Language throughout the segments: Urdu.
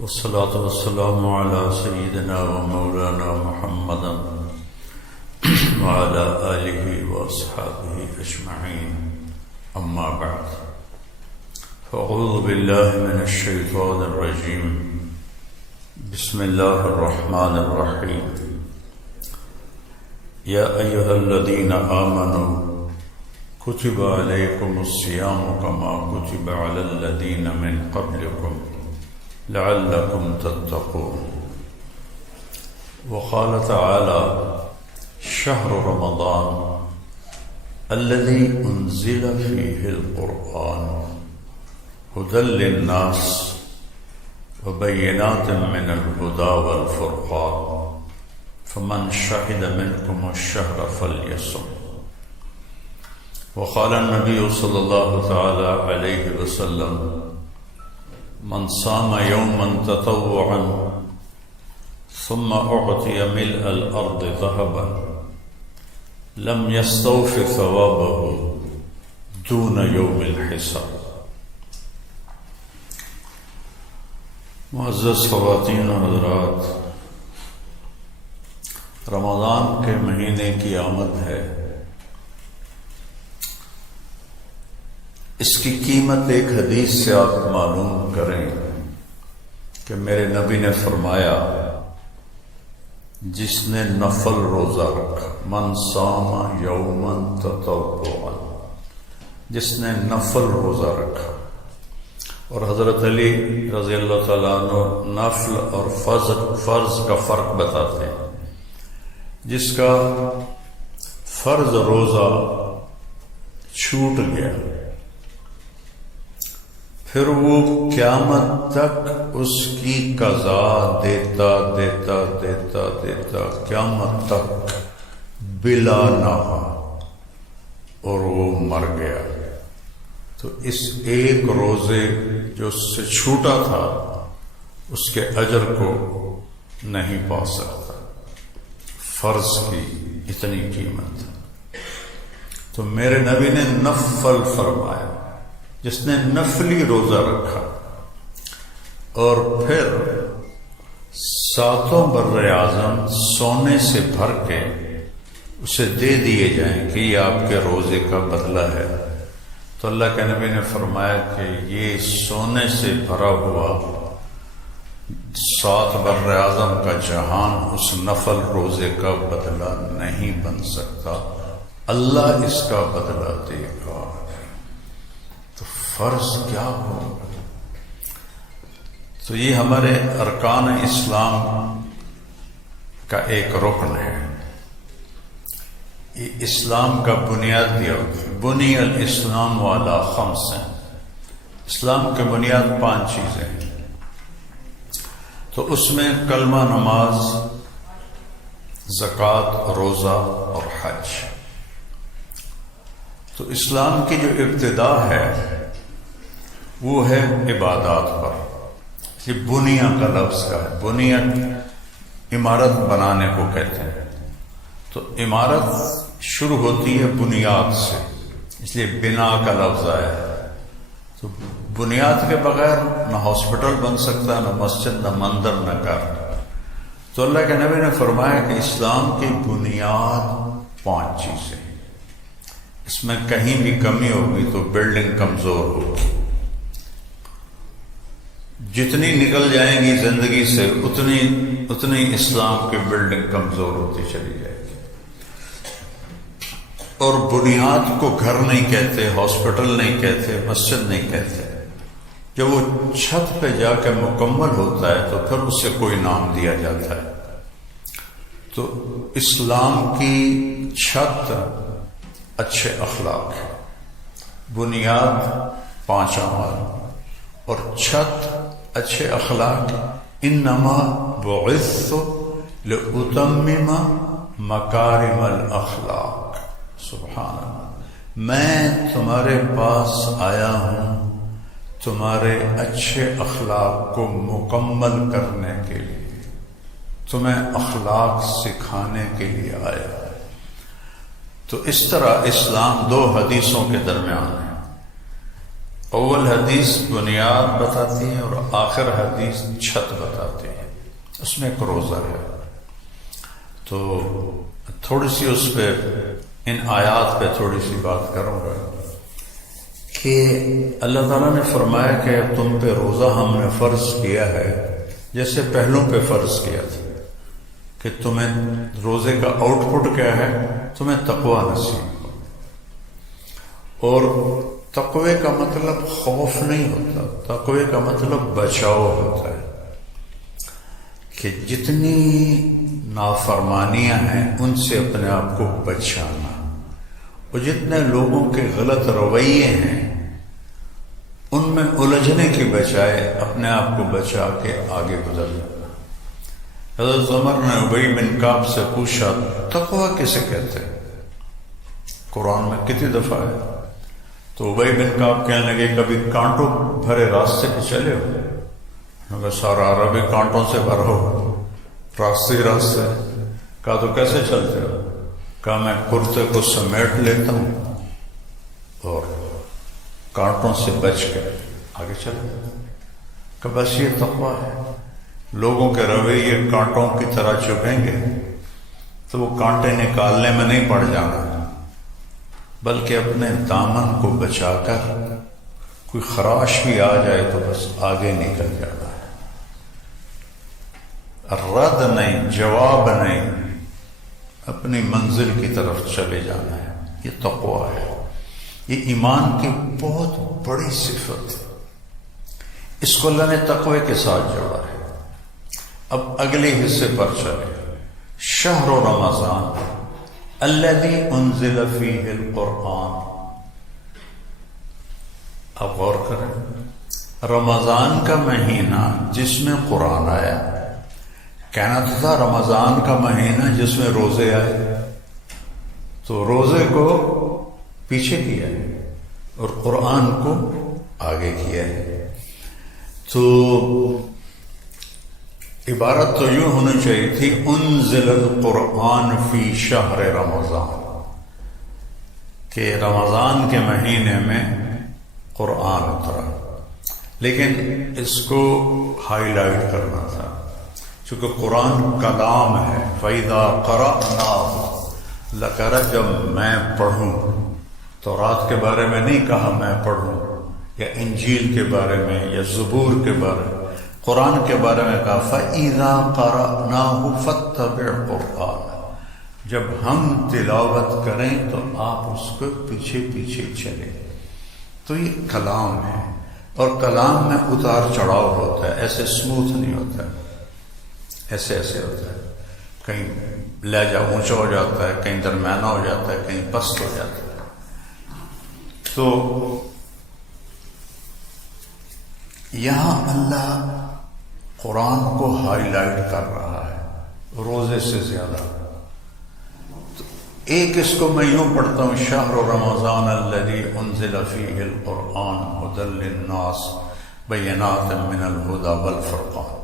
والصلاة والسلام على سيدنا ومولانا محمد وعلى آله وأصحابه أجمعين، أما بعد، فأعوذ بالله من الشيطان الرجيم. بسم الله الرحمن الرحيم. يا أيها الذين آمنوا كتب عليكم الصيام كما كتب على الذين من قبلكم لعلكم تتقون. وقال تعالى: شهر رمضان الذي أنزل فيه القرآن هدى للناس وبينات من الهدى والفرقان فمن شهد منكم الشهر فليصم. وقال النبي صلى الله تعالى عليه وسلم: من صام يوما تطوعا ثم أعطي ملء الأرض ذهبا لم يستوف ثوابه دون يوم الحساب. معزز خواتین و حضرات، رمضان کے مہینے کی آمد ہے. اس کی قیمت ایک حدیث سے آپ معلوم کریں کہ میرے نبی نے فرمایا: جس نے نفل روزہ رکھا، من صام یوما تطوعا، جس نے نفل روزہ رکھا. اور حضرت علی رضی اللہ تعالیٰ عنہ نفل اور فرض کا فرق بتاتے ہیں. جس کا فرض روزہ چھوٹ گیا، پھر وہ قیامت تک اس کی قضا دیتا دیتا دیتا دیتا قیامت تک بلا نہا، اور وہ مر گیا، تو اس ایک روزے جو اس سے چھوٹا تھا اس کے اجر کو نہیں پا سکتا. فرض کی اتنی قیمت. تو میرے نبی نے نفل فرمایا، جس نے نفلی روزہ رکھا اور پھر 7 بر اعظم سونے سے بھر کے اسے دے دیے جائیں کہ یہ آپ کے روزے کا بدلہ ہے، تو اللہ کے نبی نے فرمایا کہ یہ سونے سے بھرا ہوا 7 بر اعظم کا جہان اس نفل روزے کا بدلہ نہیں بن سکتا. اللہ اس کا بدلہ دے گا. تو فرض کیا ہو؟ تو یہ ہمارے ارکان اسلام کا ایک رکن ہے. یہ اسلام کا بنیاد دیا. بنی الاسلام علی 5 ہیں. اسلام کے بنیاد 5 چیزیں ہیں. تو اس میں کلمہ، نماز، زکوٰۃ، روزہ اور حج. تو اسلام کی جو ابتدا ہے وہ ہے عبادات پر. یہ بنیا کا لفظ کا ہے. بنیا عمارت بنانے کو کہتے ہیں. تو عمارت شروع ہوتی ہے بنیاد سے، اس لیے بنا کا لفظ آیا ہے. تو بنیاد کے بغیر نہ ہاسپٹل بن سکتا، نہ مسجد، نہ مندر، نہ گھر. تو اللہ کے نبی نے فرمایا کہ اسلام کی بنیاد 5 چیزیں. اس میں کہیں بھی کمی ہوگی تو بلڈنگ کمزور ہوگی. جتنی نکل جائیں گی زندگی سے اتنی اسلام کی بلڈنگ کمزور ہوتی چلی جائے گی. اور بنیاد کو گھر نہیں کہتے، ہاسپٹل نہیں کہتے، مسجد نہیں کہتے. جب وہ چھت پہ جا کے مکمل ہوتا ہے تو پھر اسے کوئی نام دیا جاتا ہے. تو اسلام کی چھت اچھے اخلاق ہے، بنیاد 5 اعمال اور چھت اچھے اخلاق. انما بعثت لاتمم مکارم الاخلاق. سبحان اللہ. میں تمہارے پاس آیا ہوں تمہارے اچھے اخلاق کو مکمل کرنے کے لیے، تمہیں اخلاق سکھانے کے لیے آیا. تو اس طرح اسلام 2 حدیثوں کے درمیان ہے. اول حدیث بنیاد بتاتی ہے اور آخر حدیث چھت بتاتی ہے، اس میں ایک روزہ ہے۔ تو تھوڑی سی اس پہ ان آیات پہ تھوڑی سی بات کروں گا کہ اللہ تعالیٰ نے فرمایا کہ تم پہ روزہ ہم نے فرض کیا ہے جیسے پہلوں پہ فرض کیا تھا، کہ تمہیں روزے کا آؤٹ پٹ کیا ہے، تمہیں تقوی نصیب ہو۔ اور تقوی کا مطلب خوف نہیں ہوتا، تقوی کا مطلب بچاؤ ہوتا ہے، کہ جتنی نافرمانیاں ہیں ان سے اپنے آپ کو بچانا، اور جتنے لوگوں کے غلط رویے ہیں ان میں الجھنے کی بجائے اپنے آپ کو بچا کے آگے گزر جانا۔ حضرت عمر نے ابی بن کعب سے پوچھا تقوی کسے کہتے ہیں، قرآن میں کتنی دفعہ ہے؟ تو ابی بن کعب کہنے لگے کبھی کانٹوں بھرے راستے پہ چلے ہو؟ مگر سارا عربی کانٹوں سے بھرا ہو، راستے ہی راستے۔ کہا تو کیسے چلتے ہو؟ کہا میں کرتے کو سمیٹ لیتا ہوں اور کانٹوں سے بچ کے آگے چلے۔ کہ بس یہ تقویٰ ہے، لوگوں کے رویے کانٹوں کی طرح چبھیں گے تو وہ کانٹے نکالنے میں نہیں پڑ جانا، بلکہ اپنے دامن کو بچا کر کوئی خراش بھی آ جائے تو بس آگے نکل جانا ہے، رد نہیں، جواب نہیں، اپنی منزل کی طرف چلے جانا ہے۔ یہ تقویٰ ہے، یہ ایمان کی بہت بڑی صفت ہے، اس کو اللہ نے تقوی کے ساتھ جوڑا ہے۔ اب اگلے حصے پر چلے۔ شہر رمضان الذی انزل فیہ القرآن، اب غور کریں، رمضان کا مہینہ جس میں قرآن آیا، کہنا تو تھا رمضان کا مہینہ جس میں روزے آئے، تو روزے کو پیچھے کیا ہے اور قرآن کو آگے کیا ہے۔ تو عبارت تو یوں ہونی چاہیے تھی انزل القرآن فی شہر رمضان، کہ رمضان کے مہینے میں قرآن اترا، لیکن اس کو ہائی لائٹ کرنا تھا چونکہ قرآن کلام ہے۔ فَإِذَا قَرَأْنَاهُ، اللہ کہہ رہا جب میں پڑھوں، تورات کے بارے میں نہیں کہا میں پڑھوں، یا انجیل کے بارے میں یا زبور کے بارے میں، قرآن کے بارے میں کہا فَإِذَا قَرَأْنَاهُ فَاتَّبِعْ قُرْآنَهُ، جب ہم تلاوت کریں تو آپ اس کو پیچھے پیچھے چلیں۔ تو یہ کلام ہے، اور کلام میں اتار چڑھاؤ ہوتا ہے، ایسے سموتھ نہیں ہوتا ہے، ایسے ایسے ہوتا ہے، کہیں لہجہ اونچا ہو جاتا ہے، کہیں درمیانہ ہو جاتا ہے، کہیں پست ہو جاتا ہے۔ تو یہاں اللہ قرآن کو ہائی لائٹ کر رہا ہے روزے سے زیادہ۔ تو ایک اس کو میں یوں پڑھتا ہوں، شہر رمضان الذی انزل فیہ القرآن ھدی للناس بینات من الھدی والفرقان۔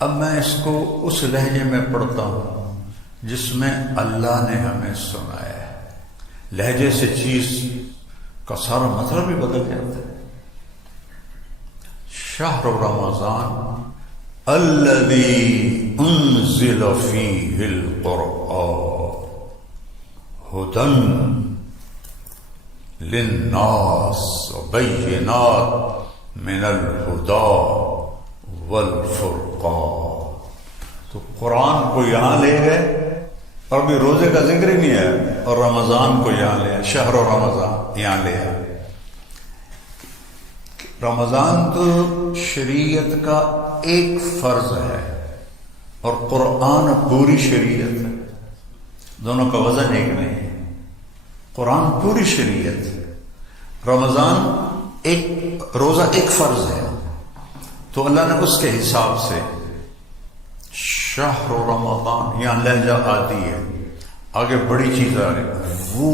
اب میں اس کو اس لہجے میں پڑھتا ہوں جس میں اللہ نے ہمیں سنایا ہے۔ لہجے سے چیز کا سارا مطلب ہی بدل جاتا ہے۔ شہر رمضان الذی انزل فیہ القرآن ھدی للناس وبینات من الھدی والفرقان۔ تو قرآن کو یہاں لے گئے، اور بھی روزے کا ذکر ہی نہیں ہے، اور رمضان کو یہاں لے آئے، شہر رمضان یہاں لے آئے۔ رمضان تو شریعت کا ایک فرض ہے اور قرآن پوری شریعت ہے، دونوں کا وزن ایک نہیں ہے۔ قرآن پوری شریعت، رمضان ایک روزہ ایک فرض ہے، تو اللہ نے اس کے حساب سے شہر رمضان، یہاں لہجہ آتی ہے، آگے بڑی چیز آ رہی ہے، وہ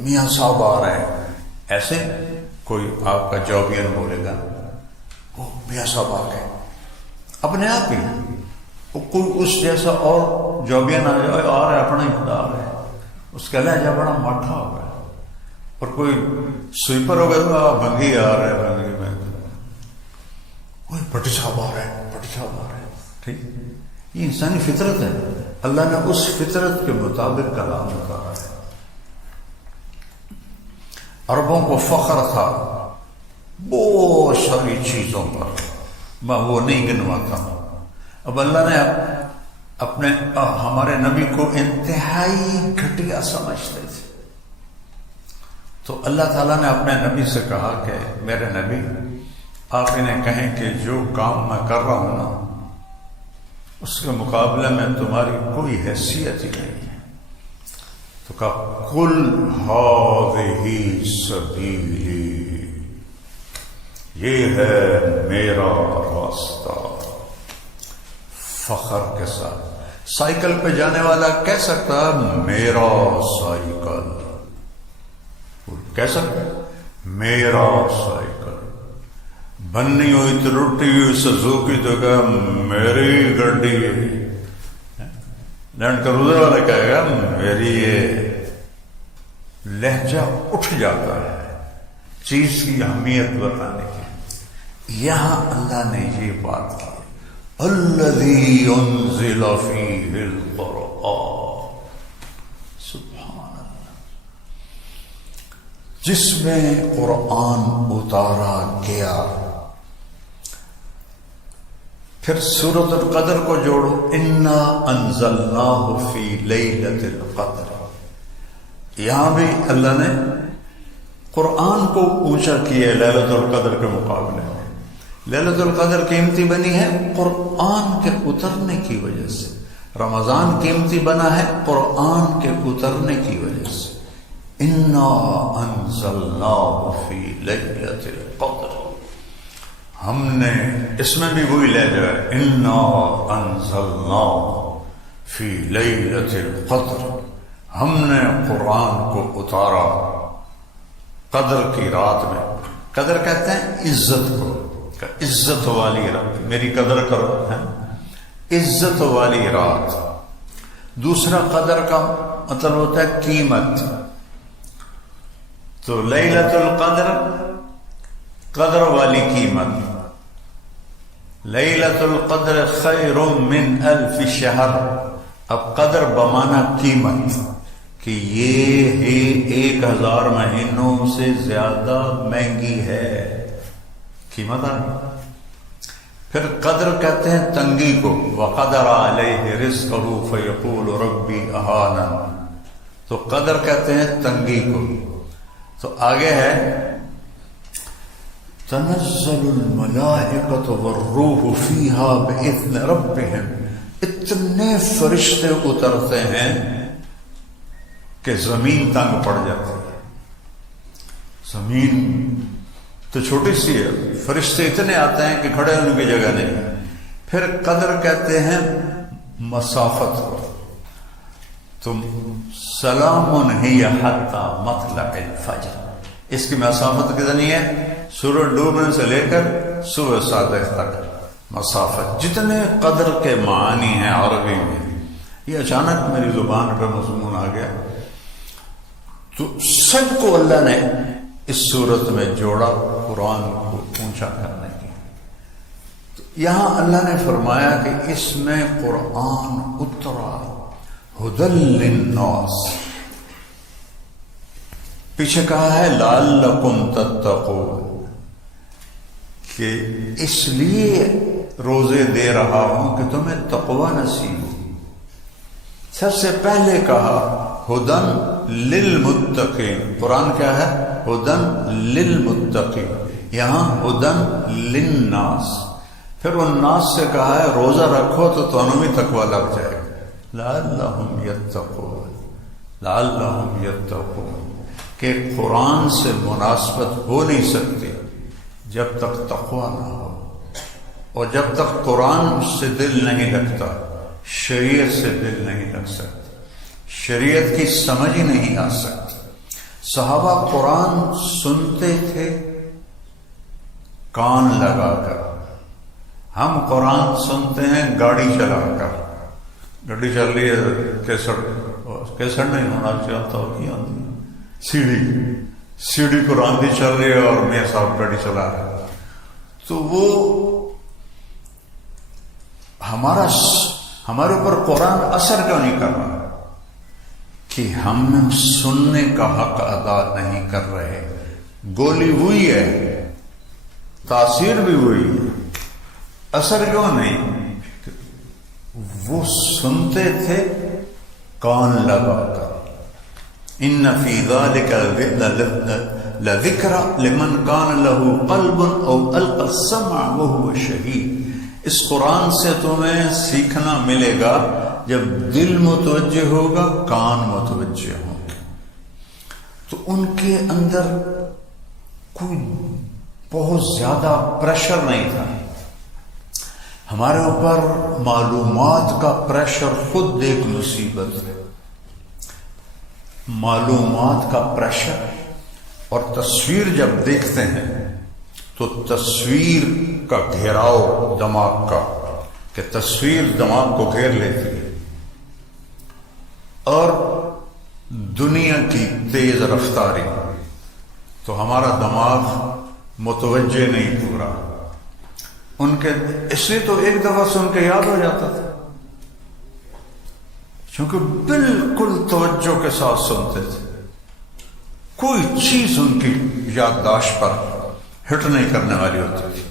میاں صاحب آ رہے ہیں، ایسے کوئی آپ کا جوبین بولے گا وہ میاں صاحب آ گئے، اپنے آپ ہی کوئی اس جیسا اور جوبین آ جائے، آ رہے اپنا ہی خدا آ رہے، اس کا لہجہ بڑا مٹھا ہو گیا، اور کوئی سویپر ہو گیا بھنگی آ رہا ہے، بھنگی میں کوئی پٹی صاحب آ رہا ہے، پٹی صاحب آ رہا ہے، ٹھیک، یہ انسانی فطرت ہے، اللہ نے اس فطرت کے مطابق کلام اتارا ہے۔ عربوں کو فخر تھا بہت ساری چیزوں پر، میں وہ نہیں گنواتا ہوں۔ اب اللہ نے اپنے ہمارے نبی کو انتہائی گھٹیا سمجھتے تھے، تو اللہ تعالیٰ نے اپنے نبی سے کہا کہ میرے نبی آپ انہیں کہیں کہ جو کام میں کر رہا ہوں نا اس کے مقابلے میں تمہاری کوئی حیثیت ہی نہیں ہے۔ تو کہا قل ھذہ سبیلی، یہ ہے میرا راستہ، فخر کے ساتھ۔ سائیکل پہ جانے والا کہہ سکتا میرا سائیکل، کہہ سکتا میرا سائیکل، بننی ہوئی تو ٹوٹی ہوئی سزوکی تو کہا میری گاڑی، لینڈ کروزر والا کہے گا میری، یہ لہجہ اٹھ جاتا ہے چیز کی اہمیت بتانے کی۔ یہاں اللہ نے یہ بات کی الذی انزل فیہ القرآن، سبحان اللہ، جس میں قرآن اتارا گیا۔ پھر سورۃ القدر کو جوڑو، انا انزلناہ فی لیلۃ القدر، یہاں بھی اللہ نے قرآن کو اونچا کیا لیلۃ القدر کے مقابلے میں۔ لیلۃ القدر قیمتی بنی ہے قرآن کے اترنے کی وجہ سے، رمضان قیمتی بنا ہے قرآن کے اترنے کی وجہ سے۔ انا انزلناہ فی لیلۃ القدر، ہم نے، اس میں بھی وہی لہجہ ہے، انا انزلناہ فی لیلۃ القدر، ہم نے قرآن کو اتارا قدر کی رات میں۔ قدر کہتے ہیں عزت کو، عزت والی رات، میری قدر کرو، ہے عزت والی رات۔ دوسرا قدر کا مطلب ہوتا ہے قیمت، تو لیلۃ القدر قدر والی قیمت، لیلۃ القدر خیر من الف شہر۔ اب قدر بمانا قیمت، کہ یہ ہے 1000 مہینوں سے زیادہ مہنگی ہے، قیمت آ۔ پھر قدر کہتے ہیں تنگی کو، وقدر علیہ رزقہ فیقول ربی اہانن، تو قدر کہتے ہیں تنگی کو۔ تو آگے ہے تنزل الملائکۃ والروح فیہا بإذن ربہم، اتنے فرشتے اترتے ہیں کہ زمین تنگ پڑ جاتی ہے۔ زمین تو چھوٹی سی ہے، فرشتے اتنے آتے ہیں کہ کھڑے ہونے کی جگہ نہیں۔ پھر قدر کہتے ہیں مسافت کو، تم سلام ہی حتی مطلع الفجر، اس کی مسافت کتنی ہے؟ سورج ڈوبنے سے لے کر صبح صادق تک مسافت۔ جتنے قدر کے معنی ہیں عربی میں، یہ اچانک میری زبان پہ مضمون آ گیا، تو سب کو اللہ نے اس صورت میں جوڑا قرآن کو اونچا کرنے کی۔ تو یہاں اللہ نے فرمایا کہ اس میں قرآن اترا ہدی للناس، پیچھے کہا ہے لعلکم تتقون، کہ اس لیے روزے دے رہا ہوں کہ تمہیں تقوی نصیب ہو۔ سب سے پہلے کہا ہدن للمتقین، قرآن کیا ہے؟ ہدن للمتقین، یہاں ہدن للناس۔ پھر الناس سے کہا ہے روزہ رکھو تو تمہیں بھی تقوی لگ جائے گا، لعلہم یتقون، لعلہم یتقون، کہ قرآن سے مناسبت ہو نہیں سکتی جب تک تقوی نہ ہو، اور جب تک قرآن سے دل نہیں لگتا شریعت سے دل نہیں لگ سکتا، شریعت کی سمجھ ہی نہیں آ سکتی۔ صحابہ قرآن سنتے تھے کان لگا کر، ہم قرآن سنتے ہیں گاڑی چلا کر، گاڑی چل رہی ہے کیسٹ نہیں ہونا چاہتا، سیڑھی سی ڈی قرآن کی چل رہی ہے اور میاں صاحب گاڑی چلا رہے ہیں، تو وہ ہمارے اوپر قرآن اثر کیوں نہیں کر رہا؟ کہ ہم سننے کا حق ادا نہیں کر رہے. گولی ہوئی ہے، تاثیر بھی ہوئی ہے، اثر کیوں نہیں؟ وہ سنتے تھے کان لگا کر. ان فی ذلک لذکر لمن کان له قلب او القى السمع وهو شہید. اس قرآن سے تمہیں سیکھنا ملے گا جب دل متوجہ ہوگا، کان متوجہ ہوں گے. تو ان کے اندر کوئی بہت زیادہ پریشر نہیں تھا. ہمارے اوپر معلومات کا پریشر خود ایک مصیبت ہے. معلومات کا پریشر اور تصویر جب دیکھتے ہیں تو تصویر کا گھیراؤ دماغ کا، کہ تصویر دماغ کو گھیر لیتی ہے، اور دنیا کی تیز رفتاری، تو ہمارا دماغ متوجہ نہیں پورا. ان کے اس لیے تو ایک دفعہ سن کے یاد ہو جاتا تھا، کیونکہ بالکل توجہ کے ساتھ سنتے تھے. کوئی چیز ان کی یادداشت پر ہٹ نہیں کرنے والی ہوتی تھی.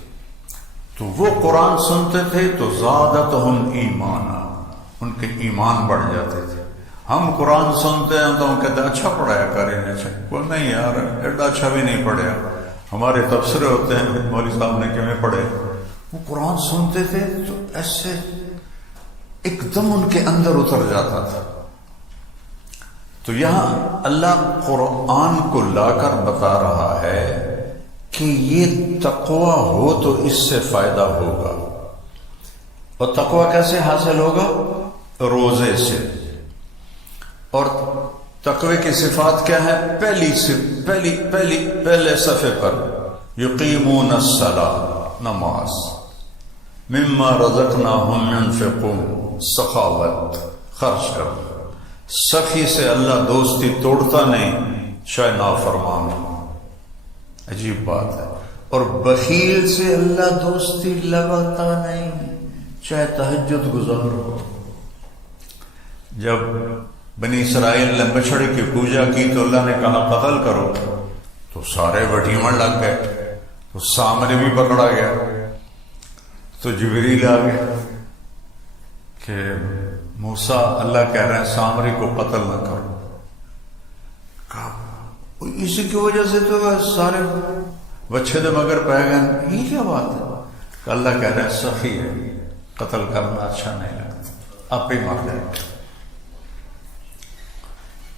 تو وہ قرآن سنتے تھے تو زادتہم ایمانا، ان کے ایمان بڑھ جاتے تھے. ہم قرآن سنتے ہیں تو ہم کہتے ہیں اچھا پڑھایا کریں، اچھا کوئی نہیں یار ایڈا اچھا بھی نہیں پڑھیا. ہمارے تبصرے ہوتے ہیں مولوی صاحب نے کیویں پڑھے. وہ قرآن سنتے تھے تو ایسے ایک دم ان کے اندر اتر جاتا تھا. تو یہاں اللہ قرآن کو لا کر بتا رہا ہے کہ یہ تقویٰ ہو تو اس سے فائدہ ہوگا. اور تقویٰ کیسے حاصل ہوگا؟ روزے سے. اور تقوی کی صفات کیا ہے؟ پہلے صفحے پر یقیمون الصلاۃ، نماز، مما رزقناہم ينفقون، سخاوت، خرچ کرنا. سخی سے اللہ دوستی توڑتا نہیں چاہے نافرمان ہو. عجیب بات ہے. اور بخیل سے اللہ دوستی لگاتا نہیں چاہے تہجد گزار ہو. جب بنی اسرائیل نے بچھڑے کی پوجا کی تو اللہ نے کہا قتل کرو، تو سارے بٹیمن لگ گئے. تو سامنے بھی پکڑا گیا. تو جبریل آ گیا کہ موسیٰ اللہ کہہ رہے ہیں سامری کو قتل نہ کرو. کہا اسی کی وجہ سے تو سارے بچے دے مگر پہ گئے. یہ کیا بات ہے؟ کہ اللہ کہہ رہے ہیں سخی ہے، قتل کرنا اچھا نہیں لگتا، آپ ہی مار جائے.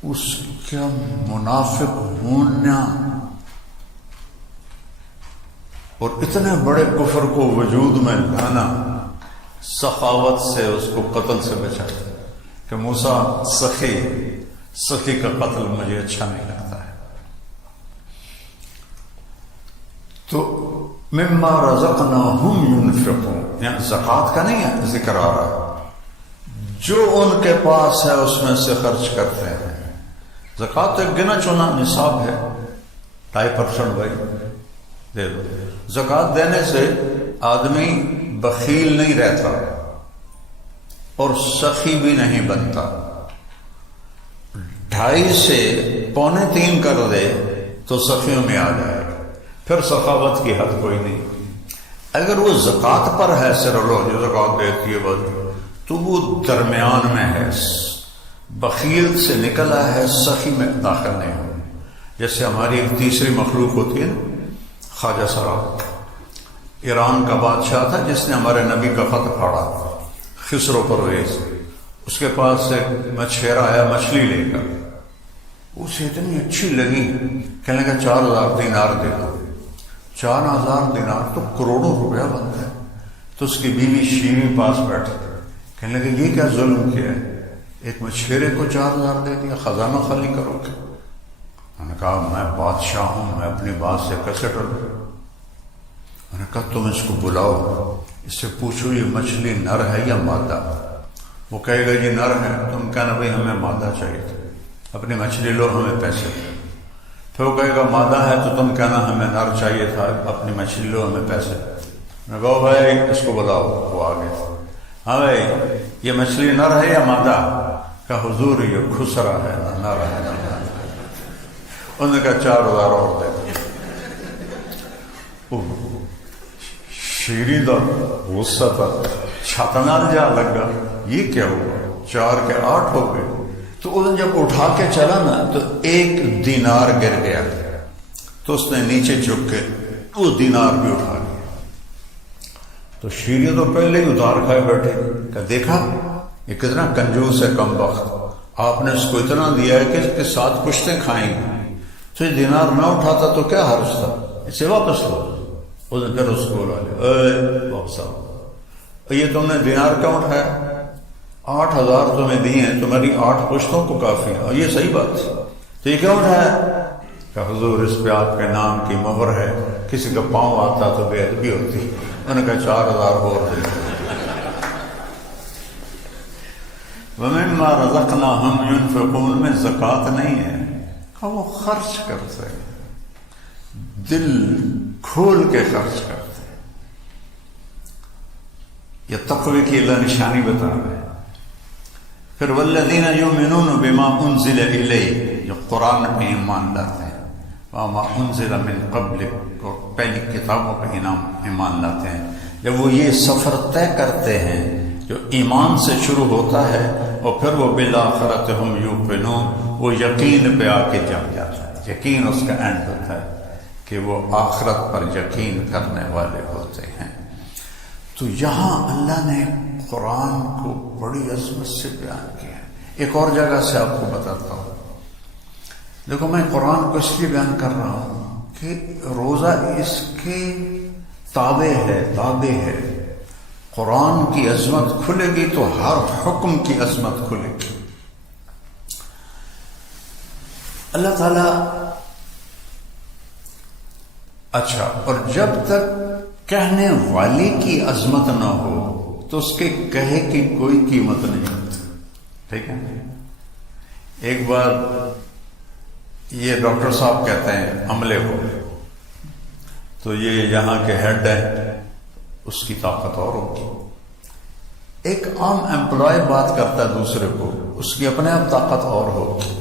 اس کا منافق ہونا اور اتنے بڑے کفر کو وجود میں لانا سخاوت سے اس کو قتل سے بچاتا کہ موسیٰ سخی کا قتل مجھے اچھا نہیں لگتا ہے. تو مما رزقناہم ينفقون، یعنی زکوٰۃ کا نہیں ہے ذکر آ رہا، جو ان کے پاس ہے اس میں سے خرچ کرتے ہیں. زکوٰۃ ایک گنا چنا نصاب ہے، 2.5% بھائی دے دو. زکوٰۃ دینے سے آدمی بخیل نہیں رہتا اور سخی بھی نہیں بنتا. 2.5 سے 2.25 کر دے تو سخیوں میں آ جائے گا. پھر سخاوت کی حد کوئی نہیں. اگر وہ زکوٰۃ پر ہے سر لو جو زکوٰۃ دیتی ہے بس، تو وہ درمیان میں ہے، بخیل سے نکلا ہے، سخی میں داخل نہیں ہو. جیسے ہماری ایک تیسری مخلوق ہوتی ہے نا، خواجہ سرا، ایران کا بادشاہ تھا جس نے ہمارے نبی کا خط پھاڑا، خسرو پرویز. اس کے پاس ایک مچھیرا آیا مچھلی لے کر، اسے اتنی اچھی لگی، کہنے لگا 4,000 دینار دے دو. 4,000 دینار تو کروڑوں روپیہ بنتا ہے. تو اس کی بیوی شیریں پاس بیٹھی، کہنے لگا یہ کیا ظلم کیا ہے، ایک مچھیرے کو 4,000 دے دیا، خزانہ خالی کرو گے. میں نے کہا میں بادشاہ ہوں، میں اپنی بات سے کیسے ڈروں. میں نے کہا تم اس کو بلاؤ، اس سے پوچھو یہ مچھلی نر ہے یا مادہ. وہ کہے گا یہ نر ہے، تم کہنا بھائی ہمیں مادہ چاہیے تھا، اپنی مچھلی لو ہمیں پیسے دو. پھر وہ کہے گا مادہ ہے تو تم کہنا ہمیں نر چاہیے تھا، اپنی مچھلی لو ہمیں پیسے۔ میں کہو بھائی اس کو بلاؤ، وہ آگے، ہاں بھائی یہ مچھلی نر ہے یا مادہ؟ کہ حضور یہ خسرا ہے، نر ہے۔ انہوں نے کہا 4000 اور دے۔ شیری دا غصہ تھا، چھت نال جا لگا، یہ کیا ہوا؟ 4 کے 8 ہو گئے۔ تو انہوں نے جب اٹھا کے چلا نا تو 1 دینار گر گیا، تو اس نے نیچے جھک کے وہ دینار بھی اٹھا لیا۔ تو شیری تو پہلے ہی ادھار کھائے بیٹھے کہ دیکھا یہ کتنا کنجوس ہے کم وقت، آپ نے اس کو اتنا دیا ہے کہ اس کے ساتھ پشتیں کھائیں گی، تو یہ دینار نہ اٹھاتا تو کیا حرج تھا، اسے واپس لو۔ اس نے پھر اس کو بلا لیا، اے واپس آؤ، یہ تم نے دینار کیوں اٹھایا؟ 8000 تمہیں دیے ہیں، تمہاری 8 پشتوں کو کافی ہے، اور یہ صحیح بات ہے، تو یہ کیوں اٹھایا؟ کہ حضور اس پہ آپ کے نام کی مہر ہے، کسی کا پاؤں آتا تو بے ادبی ہوتی۔ انہوں نے کہا 4000 اور دے۔ وَمِمَّا رَزَقْنَاهُمْ يُنْفِقُونَ میں زکوٰۃ نہیں ہے کہ وہ خرچ کرتے ہیں، دل کھول کے خرچ کرتے ہیں۔ یہ تقوی کی اللہ نشانی بتا رہے ہیں۔ پھر وَالَّذِينَ يُؤْمِنُونَ بِمَا أُنزِلَ إِلَيْكَ، جو قرآن پہ ایمان لاتے ہیں، وَمَا أُنزِلَ مِن قَبْلِكَ، اور پہلی کتابوں پہ ایمان لاتے ہیں۔ جب وہ یہ سفر طے کرتے ہیں جو ایمان سے شروع ہوتا ہے اور پھر وہ بالآخرۃ ہم یوقنون، وہ یقین پہ آ کے جم جاتا ہے، یقین اس کا اینڈ ہوتا ہے کہ وہ آخرت پر یقین کرنے والے ہوتے ہیں۔ تو یہاں اللہ نے قرآن کو بڑی عظمت سے بیان کیا ہے۔ ایک اور جگہ سے آپ کو بتاتا ہوں، دیکھو میں قرآن کو اس لیے بیان کر رہا ہوں کہ روزہ اس کے تابع ہے۔ قرآن کی عظمت کھلے گی تو ہر حکم کی عظمت کھلے گی۔ اللہ تعالی اچھا، اور جب تک کہنے والے کی عظمت نہ ہو تو اس کے کہے کی کوئی قیمت نہیں ہوتی، ٹھیک ہے؟ ایک بار یہ ڈاکٹر صاحب کہتے ہیں عملے کو، تو یہ یہاں کے ہیڈ ہیں، اس کی طاقت اور ہوگی۔ ایک عام امپلائی بات کرتا ہے دوسرے کو، اس کی اپنے آپ طاقت اور ہوگی۔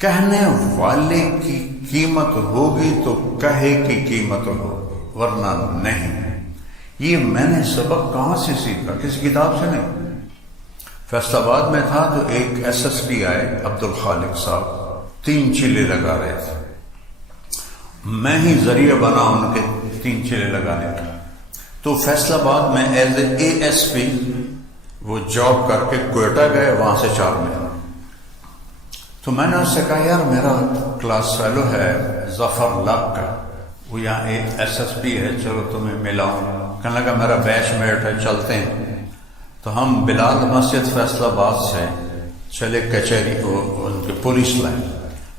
کہنے والے کی قیمت ہوگی تو کہے کی قیمت ہوگی، ورنہ نہیں۔ یہ میں نے سبق کہاں سے سیکھا؟ کسی کتاب سے نہیں۔ فیصل آباد میں تھا تو ایک SSP آئے عبد الخالق صاحب، 3 چیلے لگا رہے تھے، میں ہی ذریعہ بنا ان کے 3 چیلے لگانے کا۔ تو فیصل آباد میں ایز اے ASP وہ جاب کر کے کوئٹہ گئے، وہاں سے 4 مہینے۔ تو میں نے اس سے کہا یار میرا کلاس فیلو ہے ظفر لاک کا، وہ یہاں ایک SSP ہے، چلو تمہیں ملاؤں۔ کہنے لگا میرا بیچ میٹ ہے، چلتے ہیں۔ تو ہم بلال مسجد فیصل آباد سے چلے کچہری کو، ان کے پولیس لائن،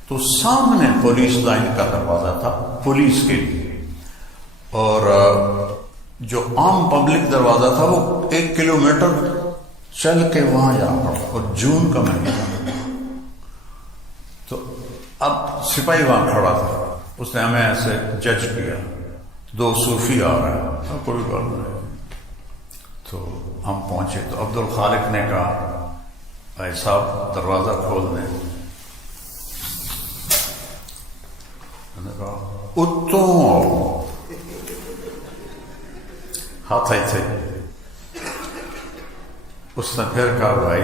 تو سامنے پولیس لائن کا دروازہ تھا پولیس کے لیے، اور جو عام پبلک دروازہ تھا وہ 1 کلومیٹر چل کے وہاں جانا پڑا، اور جون کا مہینہ۔ تو اب سپاہی وہاں کھڑا تھا، اس نے ہمیں ایسے جج کیا، 2 صوفی آ رہے ہیں، کوئی بات نہیں۔ تو ہم پہنچے تو عبد الخالق نے کہا بھائی صاحب دروازہ کھول دیں۔ میں نے کہا اتوں ہاتھ آئی تھے۔ اس نے پھر کہا بھائی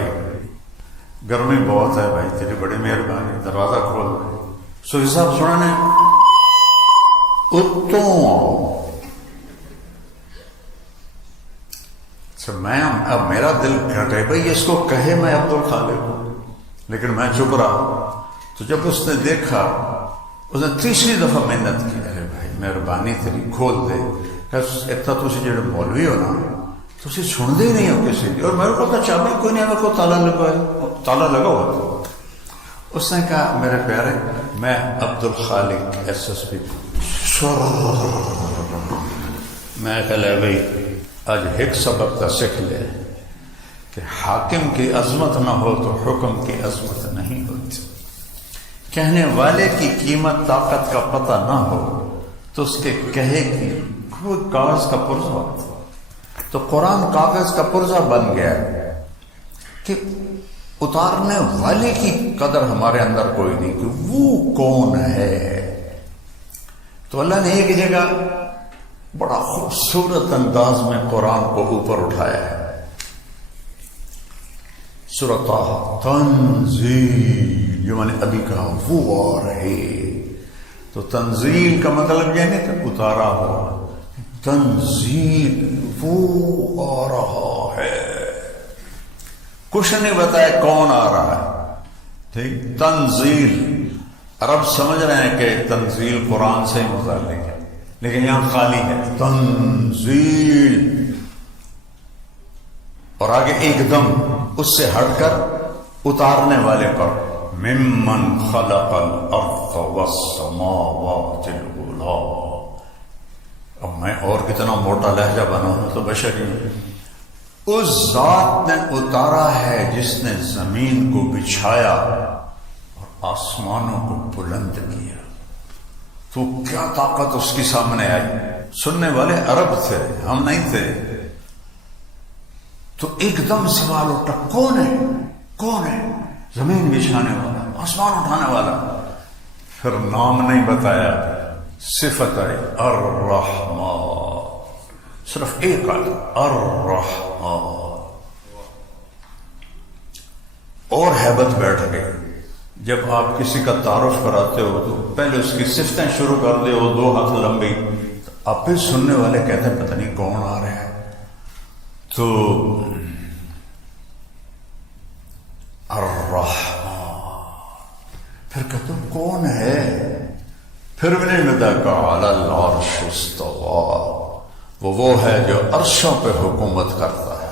گرمی بہت ہے بھائی، تیری بڑی مہربانی، دروازہ کھول دیں۔ صوفی صاحب سننے اتوں میں، اب میرا دل گھٹے بھائی اس کو کہے میں عبد الخالق ہوں، لیکن میں چپ رہا۔ تو جب اس نے دیکھا، اس نے 3ری دفعہ محنت کی، ارے بھائی مہربانی تیری کھول دے، اتنا تھی جڑے مولوی ہو نا تھی سنتے ہی نہیں ہو کسی کی، اور میرے کو تو چابی کوئی نہیں، میرے کو تالا لگا ہوا تھا۔ اس نے کہا میرے پیارے میں عبد الخالق SSP، میں کہا بھائی آج ایک سبق کا سیکھ لے کہ حاکم کی عظمت نہ ہو تو حکم کی عظمت نہیں ہوتی۔ کہنے والے کی قیمت طاقت کا پتہ نہ ہو تو اس کے کہے کی کوئی کاغذ کا پرزہ، تو قرآن کاغذ کا پرزہ بن گیا کہ اتارنے والے کی قدر ہمارے اندر کوئی نہیں کہ وہ کون ہے۔ تو اللہ نے ایک جگہ بڑا خوبصورت انداز میں قرآن کو اوپر اٹھایا ہے، سورۃ طٰہٰ، تنزیل، جو میں نے ابھی کہا وہ آ رہے، تو تنزیل کا مطلب یہ نہیں کہ اتارا ہو، تنزیل وہ آ رہا ہے، کچھ نہیں بتایا کون آ رہا ہے، ٹھیک۔ تنزیل، عرب سمجھ رہے ہیں کہ تنزیل قرآن سے ہی متعلق ہے، لیکن یہاں خالی ہے تنزیل، اور آگے ایک دم اس سے ہٹ کر اتارنے والے پر، ممن خلق الارض والسماوات العلی۔ اب میں اور کتنا موٹا لہجہ بناؤں تو بشری، اس ذات نے اتارا ہے جس نے زمین کو بچھایا اور آسمانوں کو بلند کیا۔ تو کیا طاقت اس کی سامنے آئی؟ سننے والے عرب تھے، ہم نہیں تھے، تو ایک دم سوال اٹھا، کون ہے؟ کون ہے؟ زمین بچھانے والا، آسمان اٹھانے والا۔ پھر نام نہیں بتایا، صفت آئی الرحمن، صرف ایک آئی الرحمن، اور ہیبت بیٹھ گئی۔ جب آپ کسی کا تعارف کراتے ہو تو پہلے اس کی صفتیں شروع کر دے ہو، 2 ہاتھ لمبی، تو آپ پھر سننے والے کہتے ہیں پتہ نہیں کون آ رہا ہے، تو الرحمن، پھر کہتے ہو کون ہے؟ پھر بھی نہیں بتا کہ علی العرش استویٰ، وہ ہے جو عرشوں پہ حکومت کرتا ہے۔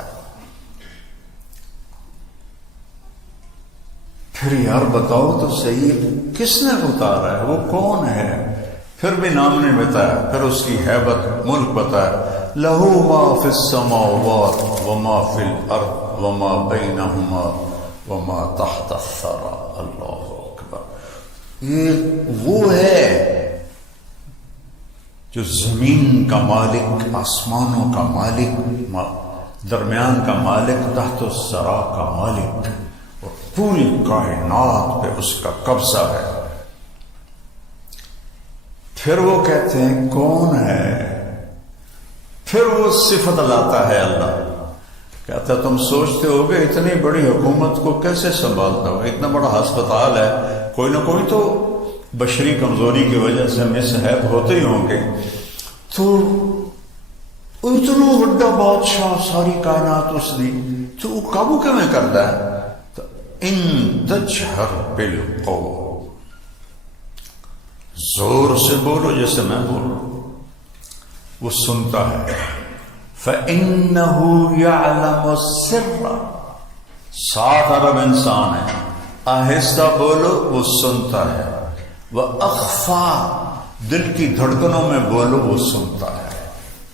پھر یار بتاؤ تو صحیح، کس نے اتارا ہے؟ وہ کون ہے؟ پھر بھی نام نہیں بتایا، پھر اس کی ہیبت، ملک بتایا، لہ ما فی السماوات وما فی الارض وما بینہما وما تحت الثری۔ اللہ اکبر، یہ وہ ہے جو زمین کا مالک، آسمانوں کا مالک، درمیان کا مالک، تحت الثری کا مالک، اور پوری کائنات پہ اس کا قبضہ ہے۔ پھر وہ کہتے ہیں کون ہے؟ پھر وہ صفت لاتا ہے اللہ، کہتا ہے تم سوچتے ہو کہ اتنی بڑی حکومت کو کیسے سنبھالتا ہو؟ اتنا بڑا ہسپتال ہے، کوئی نہ کوئی تو بشری کمزوری کی وجہ سے مسہیب ہوتے ہی ہوں گے، تو اتنا بڑا بادشاہ، ساری کائنات اس دی، تو وہ قابو کیوں نہیں کرتا ہے؟ تو ان تجہر بالقول، زور سے بولو جیسے میں بولوں، وہ سنتا ہے۔ فَإِنَّهُ يَعْلَمُ السِّرَّ، 7 ارب انسان ہے، آہستہ بولو وہ سنتا ہے، وَأَخْفَى، دل کی دھڑکنوں میں بولو وہ سنتا ہے،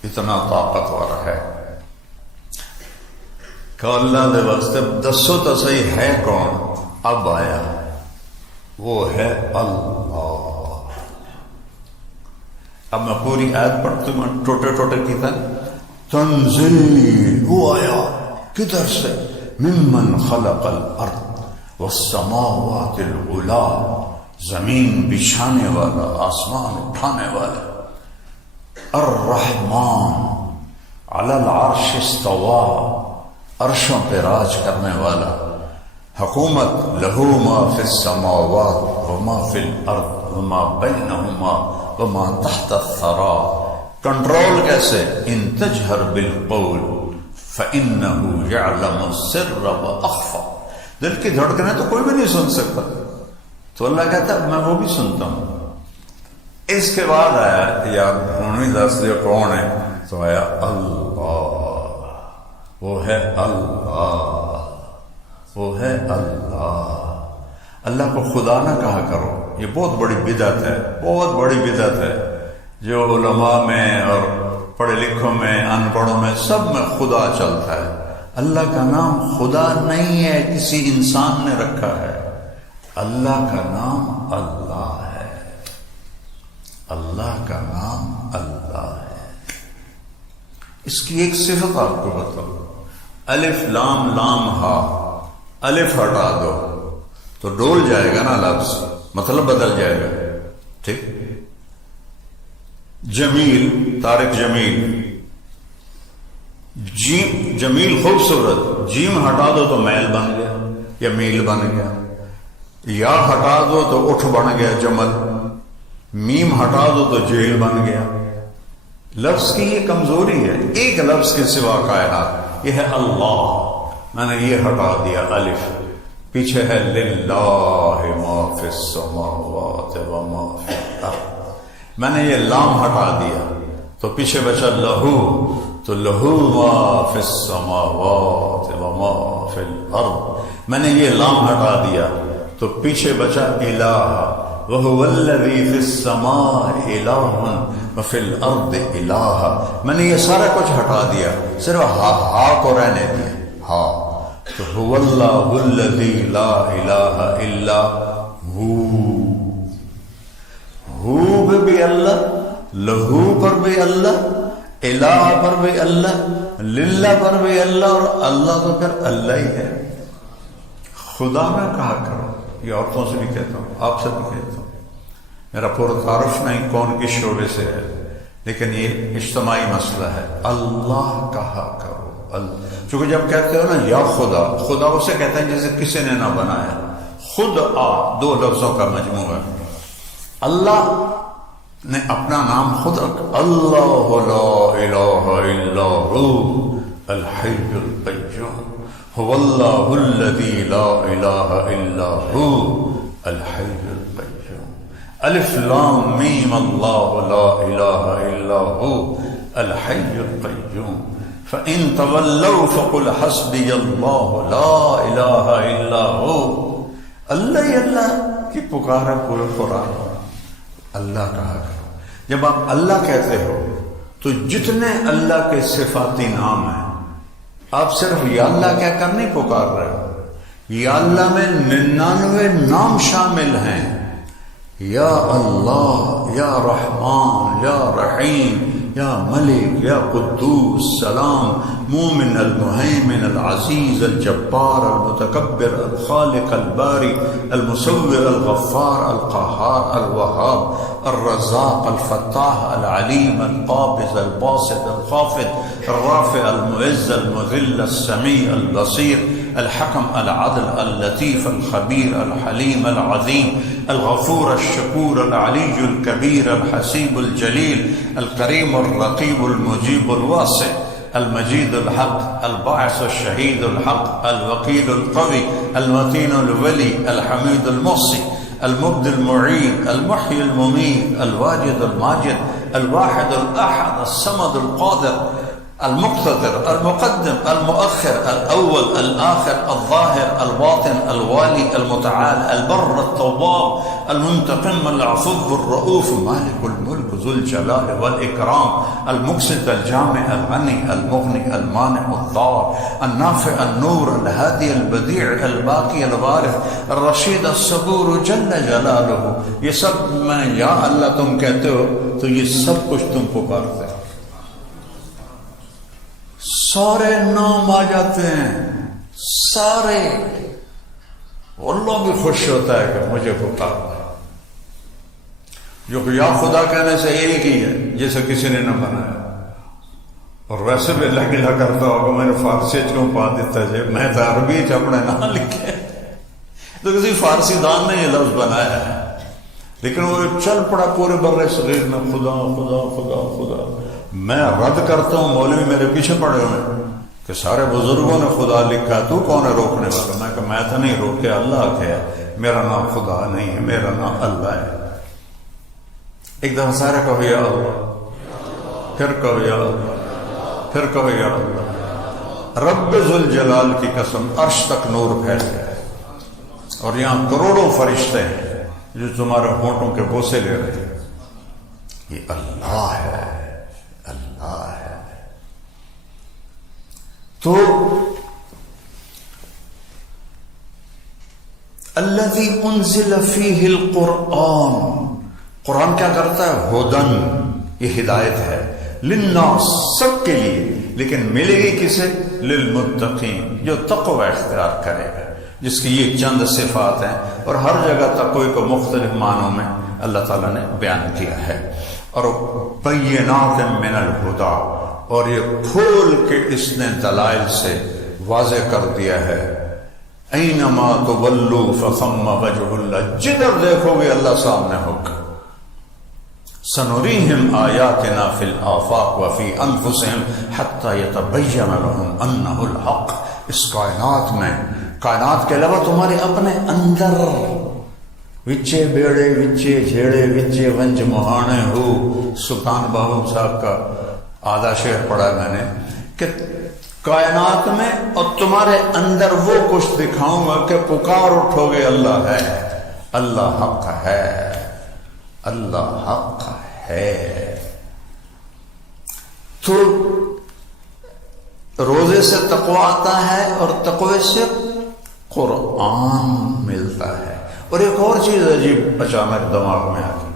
اتنا طاقتور ہے۔ کہ اللہ دے واسطے دسو تو صحیح ہے کون؟ اب آیا، وہ ہے اللہ۔ اب میں پوری آیت پڑھتی ہوں، ٹوٹے ٹوٹے کی تھا۔ تنزیل، وہ آیا کدھر سے؟ ممن خلق الارض والسماوات العلی، زمین بچھانے والا، آسمان اٹھانے والا۔ الرحمن علی العرش استویٰ، عرشوں پہ راج کرنے والا، حکومت، لہ ما فی السماوات وما فی الارض وما بینہما وما تحت الثری، کنٹرول کیسے؟ ان تجہر بالقول فإنہ یعلم السر وأخفى، دل کی دھڑکنیں تو کوئی بھی نہیں سن سکتا، تو اللہ کہتا ہے میں وہ بھی سنتا ہوں۔ اس کے بعد آیا یار انہیں دس دیا کون ہے، تو آیا اللہ، وہ ہے اللہ، وہ ہے اللہ۔ اللہ کو خدا نہ کہا کرو، یہ بہت بڑی بدعت ہے، بہت بڑی بدعت ہے، جو علماء میں اور پڑھے لکھوں میں، ان پڑھوں میں، سب میں خدا چلتا ہے۔ اللہ کا نام خدا نہیں ہے، کسی انسان نے رکھا ہے، اللہ کا نام اللہ ہے، اللہ کا نام اللہ ہے۔ اس کی ایک صفت آپ کو بتاؤں، الف لام لام ہا، الف ہٹا دو تو ڈول جائے گا نا لفظ، مطلب بدل جائے گا، ٹھیک؟ جمیل، طارق جمیل، جیم جمیل خوبصورت، جیم ہٹا دو تو میل بن گیا یا میل بن گیا، یا ہٹا دو تو اٹھ بن گیا جمل، میم ہٹا دو تو جیل بن گیا۔ لفظ کی یہ کمزوری ہے، ایک لفظ کے سوا کائنات، یہ ہے اللہ، میں نے یہ ہٹا دیا الف، پیچھے ہے للہ ما فی السماوات و ما فی الارض، میں نے یہ لام ہٹا دیا تو پیچھے بچا لہو، تو لہو ما فی السماوات و ما فی الارض، میں نے یہ لام ہٹا دیا تو پیچھے بچا الہ، وَهُوَ الَّذِي فِي السَّمَاءِ إِلَٰهٌ وَفِي الْأَرْضِ إِلَٰهٌ، میں نے یہ سارا کچھ ہٹا دیا، صرف ہا کو رہنے دیا، ہا، تو هُوَ اللَّهُ الَّذِي لَا إِلَٰهَ إِلَّا ہو پہ بھی اللہ، لہو پر بھی اللہ، الہ پر بھی اللہ، للہ پر بھی اللہ، اور اللہ تو پھر اللہ ہی ہے۔ خدا میں کہا کرو، یہ عورتوں سے بھی کہتا ہوں، آپ سے بھی کہتا ہوں، میرا پورا تعارف نہیں کون کس شعبے سے ہے، لیکن یہ اجتماعی مسئلہ ہے، اللہ کہا کرو۔ چونکہ جب کہتے ہو نا یا خدا، خدا اسے کہتے ہیں جیسے کسی نے نہ بنایا، خود آ دو لفظوں کا مجموعہ ہے۔ اللہ نے اپنا نام خود رکھا، اللہ لا الہ الا ہو الحی القیوم، هو اللہ الذی لا الہ الا ہو الحی القیوم، الف لام میم اللہ لا الہ الا ہو الحی القیوم، فَإِن تَوَلَّوْا فَقُلْ حَسْبِيَ اللَّهُ لَا إِلَٰهَ إِلَّا هُوَ، اللہ ہی اللہ کی پکار ہے پورے قرآن، اللہ کہا کرو۔ جب آپ اللہ کہتے ہو تو جتنے اللہ کے صفاتی نام ہیں، آپ صرف یا اللہ کہہ کر نہیں پکار رہے ہو، یا اللہ میں 99 نام شامل ہیں، یا اللہ، یا رحمان، یا رحیم، یا ملک، یا قدوس، سلام، مومن، المہیمن، العزیز، الجبار، المتکبر، الخالق، الباری، المصور، الغفار، القہار، الوہاب، الرزاق، الفتاح، العلیم، القابض، الباسط، الخافض، الرافع، المعز، المذل، السمیع، البصیر، الحکم، العدل، اللطیف، الخبیر، الحلیم، العظیم، الغفور، الشکور، العلی الکبیر، الحسیب، الجلیل، الکریم، الرقیب، المجیب، الواسع، المجید، الحق، الباعث، الشہید، الحق، الوکیل، القوی، المتین، الولی، الحمید، المحصی، المبدی، المعید، المحیی، الممیت، الواجد، الماجد، الواحد، الاحد، الصمد، القادر، المقتدر، المقدم، المؤخر، الأول، الآخر، الظاهر، الباطن، الوالي، المتعال، البر، التواب، المنتقم، العفو، الرؤوف، مالك الملك، ذو الجلال والإكرام، المقسط، الجامع، الغني، المغني، المانع، الضار، النافع، النور، الهادي، البديع، الباقي، الوارث، الرشيد، الصبور، جل جلالہ۔ یہ سب میں یا اللہ تم کہتے ہو تو یہ سب کچھ تم پکارتے ہو، سارے نام آ جاتے ہیں، سارے، اللہ بھی خوش ہوتا ہے کہ مجھے پکارا ہے، جو کہ یا خدا کہنے سے ایک ہی ہے جیسے کسی نے نہ بنایا۔ اور ویسے بھی اللہ گلا کرتا ہوگا میں نے فارسی کیوں پا دیتا ہے، میں تو عربی اپنے نہ لکھے، تو کسی فارسی دان نے یہ لفظ بنایا ہے، لیکن وہ چل پڑا پورے بر صغیر میں خدا خدا خدا خدا۔ میں رد کرتا ہوں، مولوی میرے پیچھے پڑے ہوئے کہ سارے بزرگوں نے خدا لکھا، تو کون ہے روکنے والا؟ میں کہ میں تو نہیں روکے، اللہ ہے، میرا نام خدا نہیں ہے، میرا نام اللہ ہے۔ ایک دفعہ سارے کہو یا اللہ، پھر کہو یا اللہ، پھر کہو یا اللہ۔ رب ذوالجلال کی قسم، عرش تک نور پھیل گیا ہے، اور یہاں کروڑوں فرشتے ہیں جو تمہارے ہونٹوں کے بوسے لے رہے ہیں، یہ اللہ ہے، اللہ ہے۔ تو اللہ الذی انزل فیہ القرآن، قرآن کیا کرتا ہے؟ ہدن، یہ ہدایت ہے، للناس، سب کے لیے، لیکن ملے گی کسے؟ للمتقین، جو تقوی اختیار کرے گا، جس کی یہ چند صفات ہیں، اور ہر جگہ تقوی کو مختلف معنوں میں اللہ تعالیٰ نے بیان کیا ہے۔ اور بینات من الہدا، اور یہ کھول کے اس نے دلائل سے واضح کر دیا ہے، اینما تولوا فثم وجہ اللہ، جدھر دیکھو گے اللہ سامنے ہوگا۔ سنریہم آیاتنا فی الآفاق وفی انفسہم حتی یتبین لہم انہ الحق، اس کائنات میں، کائنات کے علاوہ تمہارے اپنے اندر، وچے بیڑے وچے جھیڑے وچے ونج مہانے ہو، سلطان باہو صاحب کا آدھا شعر پڑھا میں نے کہ کائنات میں اور تمہارے اندر وہ کچھ دکھاؤں گا کہ پکار اٹھو گے اللہ ہے، اللہ حق ہے، اللہ حق ہے۔ تو روزے سے تقوی آتا ہے اور تقوی سے قرآن ملتا ہے۔ اور ایک اور چیز عجیب اچانک دماغ میں آ گئی،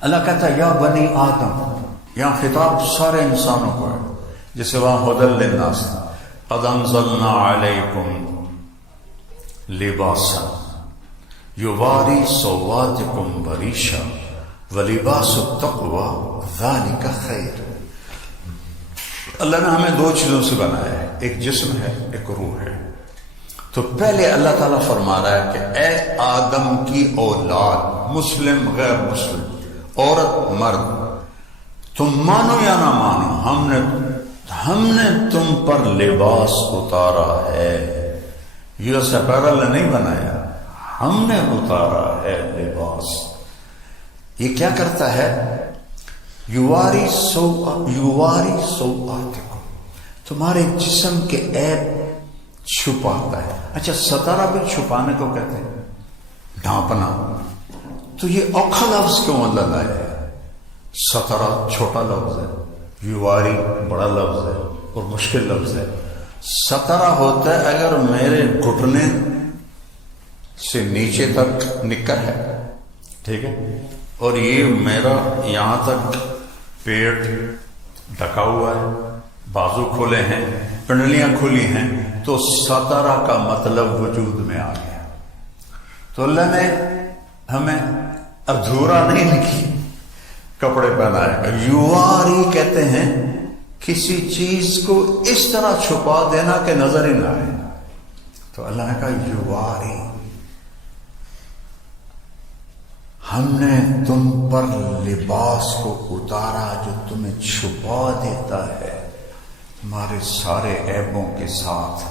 اللہ کہتا ہے یا بنی آدم، یہاں خطاب سارے انسانوں کو ہے، جسے وہاں ہدی للناس، قد انزلنا علیکم لباسا یواری سواتکم بریشا ولباس التقوی ذالک خیر۔ اللہ نے ہمیں دو چیزوں سے بنایا ہے، ایک جسم ہے، ایک روح ہے۔ تو پہلے اللہ تعالیٰ فرما رہا ہے کہ اے آدم کی اولاد، مسلم غیر مسلم، عورت مرد، تم مانو یا نہ مانو، ہم نے تم پر لباس اتارا ہے۔ یہ اپیرل نے نہیں بنایا، ہم نے اتارا ہے لباس۔ یہ کیا کرتا ہے؟ یواری سوآتکم، تمہارے جسم کے عیب چھپاتا ہے۔ اچھا، ستارہ بھی چھپانے کو کہتے ہیں، ڈھانپنا۔ تو یہ اوکھا لفظ کیوں اللہ لایا ہے؟ ستارہ چھوٹا لفظ ہے، یواری بڑا لفظ ہے اور مشکل لفظ ہے۔ ستارہ ہوتا ہے اگر میرے گھٹنے سے نیچے تک نکر ہے، ٹھیک ہے، اور یہ میرا یہاں تک پیٹ ڈھکا ہوا ہے، بازو کھولے ہیں، پنڈلیاں کھلی ہیں، تو ستارہ کا مطلب وجود میں آ گیا۔ تو اللہ نے ہمیں ادھورا نہیں لکھی کپڑے پہنائے۔ یواری کہتے ہیں کسی چیز کو اس طرح چھپا دینا کہ نظر ہی نہ آئے۔ تو اللہ نے کہا یواری، ہم نے تم پر لباس کو اتارا جو تمہیں چھپا دیتا ہے تمہارے سارے عیبوں کے ساتھ۔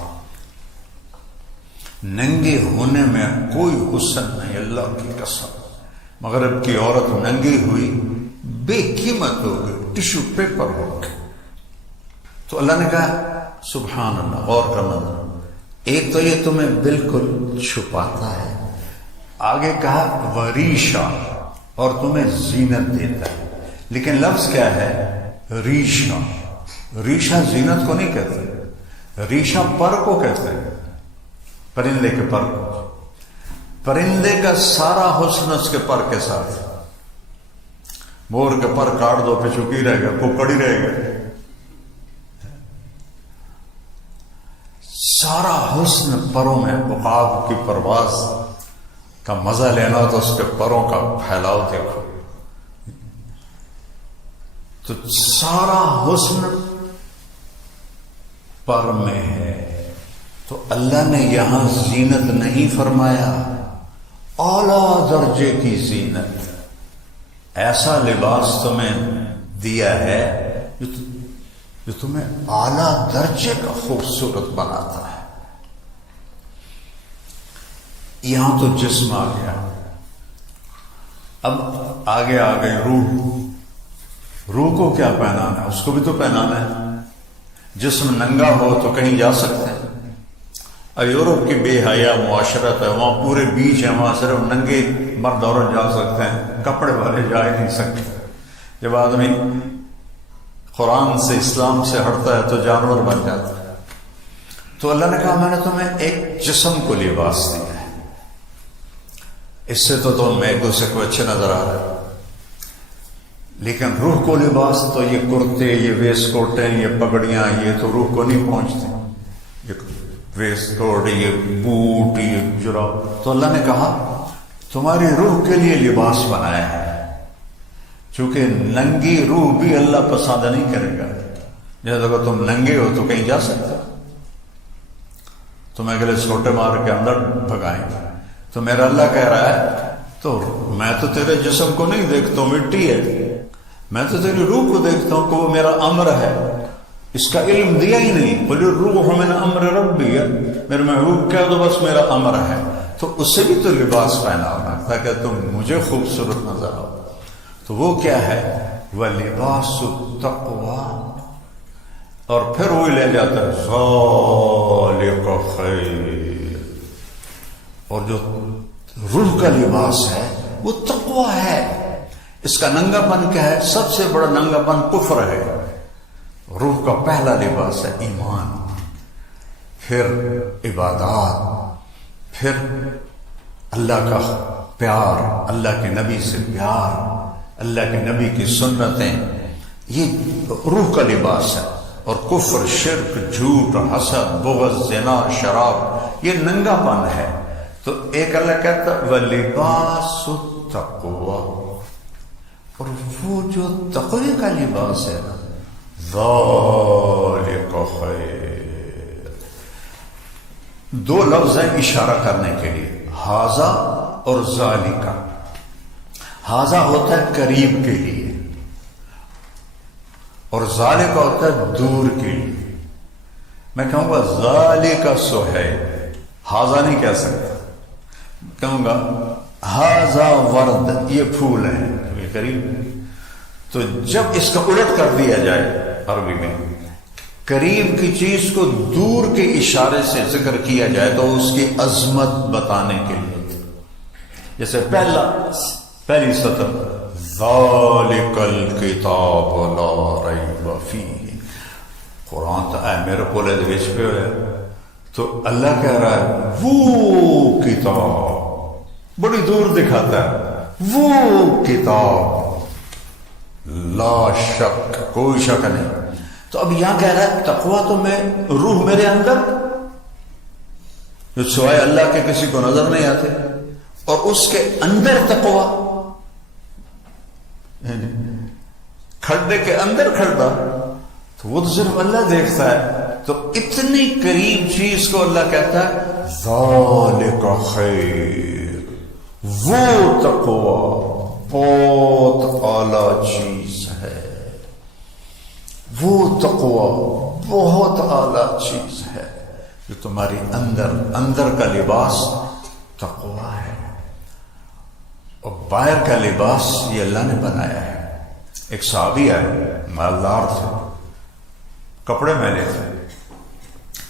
ننگے ہونے میں کوئی حسن نہیں، اللہ کی قسم۔ مغرب کی عورت ننگی ہوئی بے قیمت ہو گئی، ٹشو پیپر ہو گئی۔ تو اللہ نے کہا سبحان اللہ، غور کا منظر، ایک تو یہ تمہیں بالکل چھپاتا ہے، آگے کہا وریشا، اور تمہیں زینت دیتا ہے۔ لیکن لفظ کیا ہے؟ ریشا۔ ریشا زینت کو نہیں کہتے، ریشا پر کو کہتے ہیں، پرندے کے پر کو۔ پرندے کا سارا حسن اس کے پر کے ساتھ۔ مور کے پر کاٹ دو پہ چکی رہے گا، کوکڑی رہے گا۔ سارا حسن پروں میں، عقاب کی پرواز کا مزہ لینا تو اس کے پروں کا پھیلاؤ دیکھو، تو سارا حسن پر میں ہے۔ تو اللہ نے یہاں زینت نہیں فرمایا، اعلیٰ درجے کی زینت، ایسا لباس تمہیں دیا ہے جو تمہیں اعلیٰ درجے کا خوبصورت بناتا ہے۔ یہاں تو جسم آ گیا، اب آگے آ گئی روح۔ روح کو کیا پہنانا ہے؟ اس کو بھی تو پہنانا ہے۔ جسم ننگا ہو تو کہیں جا سکتے ہیں؟ یورپ کی بے حیا معاشرت ہے، وہاں پورے بیچ ہیں، وہاں صرف ننگے مرد عورت جا سکتے ہیں، کپڑے والے جا ہی نہیں سکتے۔ جب آدمی قرآن سے، اسلام سے ہٹتا ہے تو جانور بن جاتا ہے۔ تو اللہ نے کہا میں نے تمہیں ایک جسم کو لباس دیا ہے، اس سے تو تم ایک دوسرے کو اچھے نظر آ رہے، لیکن روح کو لباس تو یہ کرتے، یہ ویسٹ کوٹیں، یہ پگڑیاں، یہ تو روح کو نہیں پہنچتے. یہ ویسٹ کوٹ، یہ بوٹ، یہ جراب، تو اللہ نے کہا تمہاری روح کے لیے لباس بنایا ہے. چونکہ ننگی روح بھی اللہ پسند نہیں کرے گا. جیسے اگر تم ننگے ہو تو کہیں جا سکتے، تمہیں اگلے چھوٹے مار کے اندر بھگائیں گے. تو میرا اللہ کہہ رہا ہے تو میں تو تیرے جسم کو نہیں دیکھتا ہوں، مٹی ہے، میں تو تیری روح کو دیکھتا ہوں کہ وہ میرا امر ہے. اس کا علم دیا ہی نہیں. بولے روح من امر ربی ہے، میرے محبوب کیا تو بس میرا امر ہے. تو اس سے بھی تو لباس پہنا ہونا تاکہ تم مجھے خوبصورت نظر آؤ. تو وہ کیا ہے؟ وَلِبَاسُ التَّقْوَىٰ. اور پھر وہی لے جاتا ہے ذَلِكَ خَيْرٌ. اور جو روح کا لباس ہے وہ تقویٰ ہے. اس کا ننگا پن کیا ہے؟ سب سے بڑا ننگا پن کفر ہے. روح کا پہلا لباس ہے ایمان، پھر عبادات، پھر اللہ کا پیار، اللہ کے نبی سے پیار، اللہ کے نبی کی سنتیں. یہ روح کا لباس ہے. اور کفر، شرک، جھوٹ، حسد، بغض، زنا، شراب یہ ننگا پن ہے. تو ایک اللہ کہتا ہے وَلِبَاسُ التَّقْوَىٰ. اور وہ جو تقوی کا لباس ہے ذَلِكَ خَيْرٌ. دو لفظ ہیں اشارہ کرنے کے لیے، ہاذا اور ذالکا. ہاذا ہوتا ہے قریب کے لیے اور ذالکا ہوتا ہے دور کے لیے. میں کہوں گا ذالکا سہیل، ہاذا نہیں کہہ سکتا. کہوں گا ہاذا ورد، یہ پھول ہے، یہ قریب. تو جب اس کا الٹ کر دیا جائے عربی میں، قریب کی چیز کو دور کے اشارے سے ذکر کیا جائے تو اس کی عظمت بتانے کے لیے. جیسے پہلی سطر ذالک الکتاب لا ریب فیہ. قرآن تو اے میرے پولے دیش پہ ہوئے تو اللہ کہہ رہا ہے وہ کتاب، بڑی دور دکھاتا ہے، وہ کتاب لا شک، کوئی شک نہیں. تو اب یہاں کہہ رہا ہے تقویٰ تو میں روح میرے اندر جو سوائے اللہ کے کسی کو نظر نہیں آتے، اور اس کے اندر تقویٰ، کھڈے کے اندر کھڈا تو وہ تو صرف اللہ دیکھتا ہے. تو اتنی قریب چیز کو اللہ کہتا ہے ذالک خیر، وہ تقویٰ بہت اعلیٰ چیز ہے، وہ تقویٰ بہت اعلیٰ چیز ہے. جو تمہاری اندر کا لباس تقویٰ ہے، اور باہر کا لباس یہ اللہ نے بنایا ہے. ایک صحابی آئے، مالدار تھے، کپڑے میلے تھے،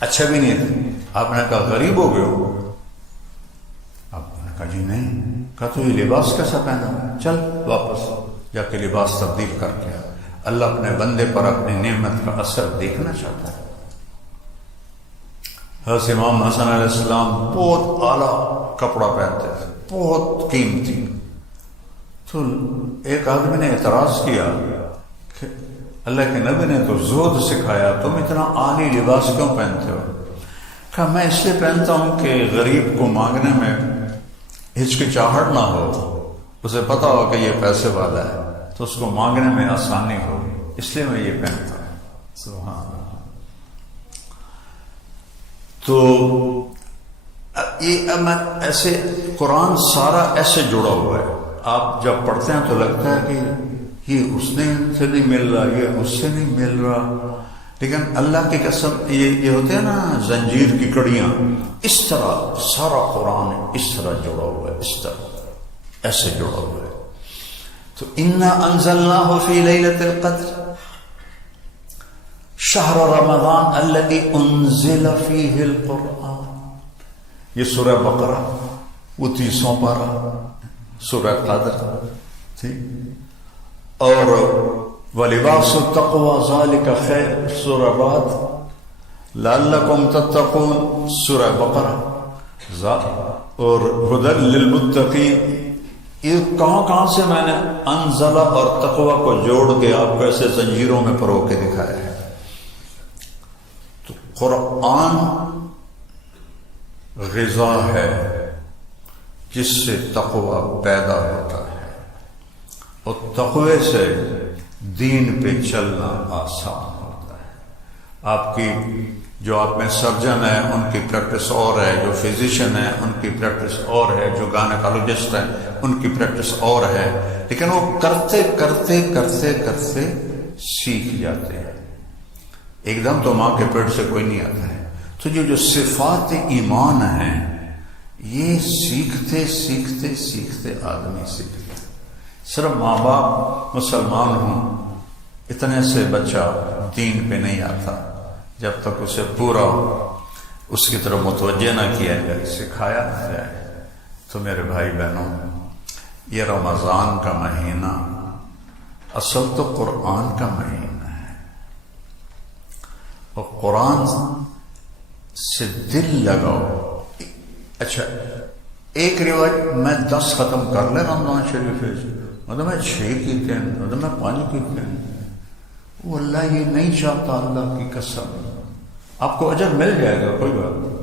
اچھے بھی نہیں تھے. آپ نے کہا غریب ہو گئے ہو؟ آپ نے کہا جی نہیں. کہا تو یہ لباس کیسا پہنا؟ چل واپس جا کے لباس تبدیل کر کے. اللہ اپنے بندے پر اپنی نعمت کا اثر دیکھنا چاہتا ہے. حضرت امام حسن علیہ السلام بہت اعلیٰ کپڑا پہنتے تھے، بہت قیمتی. تو ایک آدمی نے اعتراض کیا کہ اللہ کے نبی نے تو زہد سکھایا، تم اتنا عالی لباس کیوں پہنتے ہو؟ کہا میں اس لیے پہنتا ہوں کہ غریب کو مانگنے میں ہچکچاہٹ نہ ہو، اسے پتا ہو کہ یہ پیسے والا ہے تو اس کو مانگنے میں آسانی ہو، اس لیے میں یہ پہنتا ہوں. سبحان اللہ. تو یہ ایسے قرآن سارا ایسے جڑا ہوا ہے. آپ جب پڑھتے ہیں تو لگتا ہے کہ یہ اس نے سے نہیں مل رہا، یہ اس سے نہیں مل رہا، لیکن اللہ کی قسم یہ ہوتے ہیں نا زنجیر کی کڑیاں، اس طرح سارا قرآن اس طرح جڑا ہوا ہے، اس طرح ایسے جڑا ہوا ہے. تو انا انزلناہ فی لیلۃ القدر شہر رمضان الذی انزل فیہ القرآن. یہ سورہ بقرہ، وہ 30واں پارہ سورہ قدر تھی. اور وَلِبَاسُ التَّقْوَىٰ ذَلِكَ خَيْرٌ سورہ بعد، لَعَلَّكُمْ تَتَّقُونَ سورہ بقرہ. اور ہدی للمتقین، یہ کہاں سے میں نے انزلہ اور تقوی کو جوڑ کے آپ کو ایسے زنجیروں میں پرو کے دکھایا ہے۔ تو قرآن غذا ہے جس سے تقوی پیدا ہوتا ہے، اور تقوی سے دین پہ چلنا آسان ہوتا ہے۔ آپ کی جو آپ میں سرجن ہے ان کی پریکٹس اور ہے، جو فزیشین ہے ان کی پریکٹس اور ہے، جو گائنیکالوجسٹ ہے ان کی پریکٹس اور ہے، لیکن وہ کرتے کرتے کرتے کرتے سیکھ جاتے ہیں۔ ایک دم تو ماں کے پیٹ سے کوئی نہیں آتا ہے۔ تو جو صفات ایمان ہیں یہ سیکھتے سیکھتے سیکھتے آدمی سیکھتا ہے۔ صرف ماں باپ مسلمان ہوں اتنے سے بچہ دین پہ نہیں آتا جب تک اسے پورا اس کی طرف متوجہ نہ کیا جائے، سکھایا نہ جائے۔ تو میرے بھائی بہنوں، یہ رمضان کا مہینہ اصل تو قرآن کا مہینہ ہے، اور قرآن سے دل لگاؤ۔ اچھا، ایک روایت میں 10 ختم کر لے رمضان شریف مطلب میں 6 کیتے ہیں، مطلب میں 5 کیتے ہیں، وہ اللہ یہ نہیں چاہتا، اللہ کی قسم۔ آپ کو اجر مل جائے گا کوئی بات نہیں،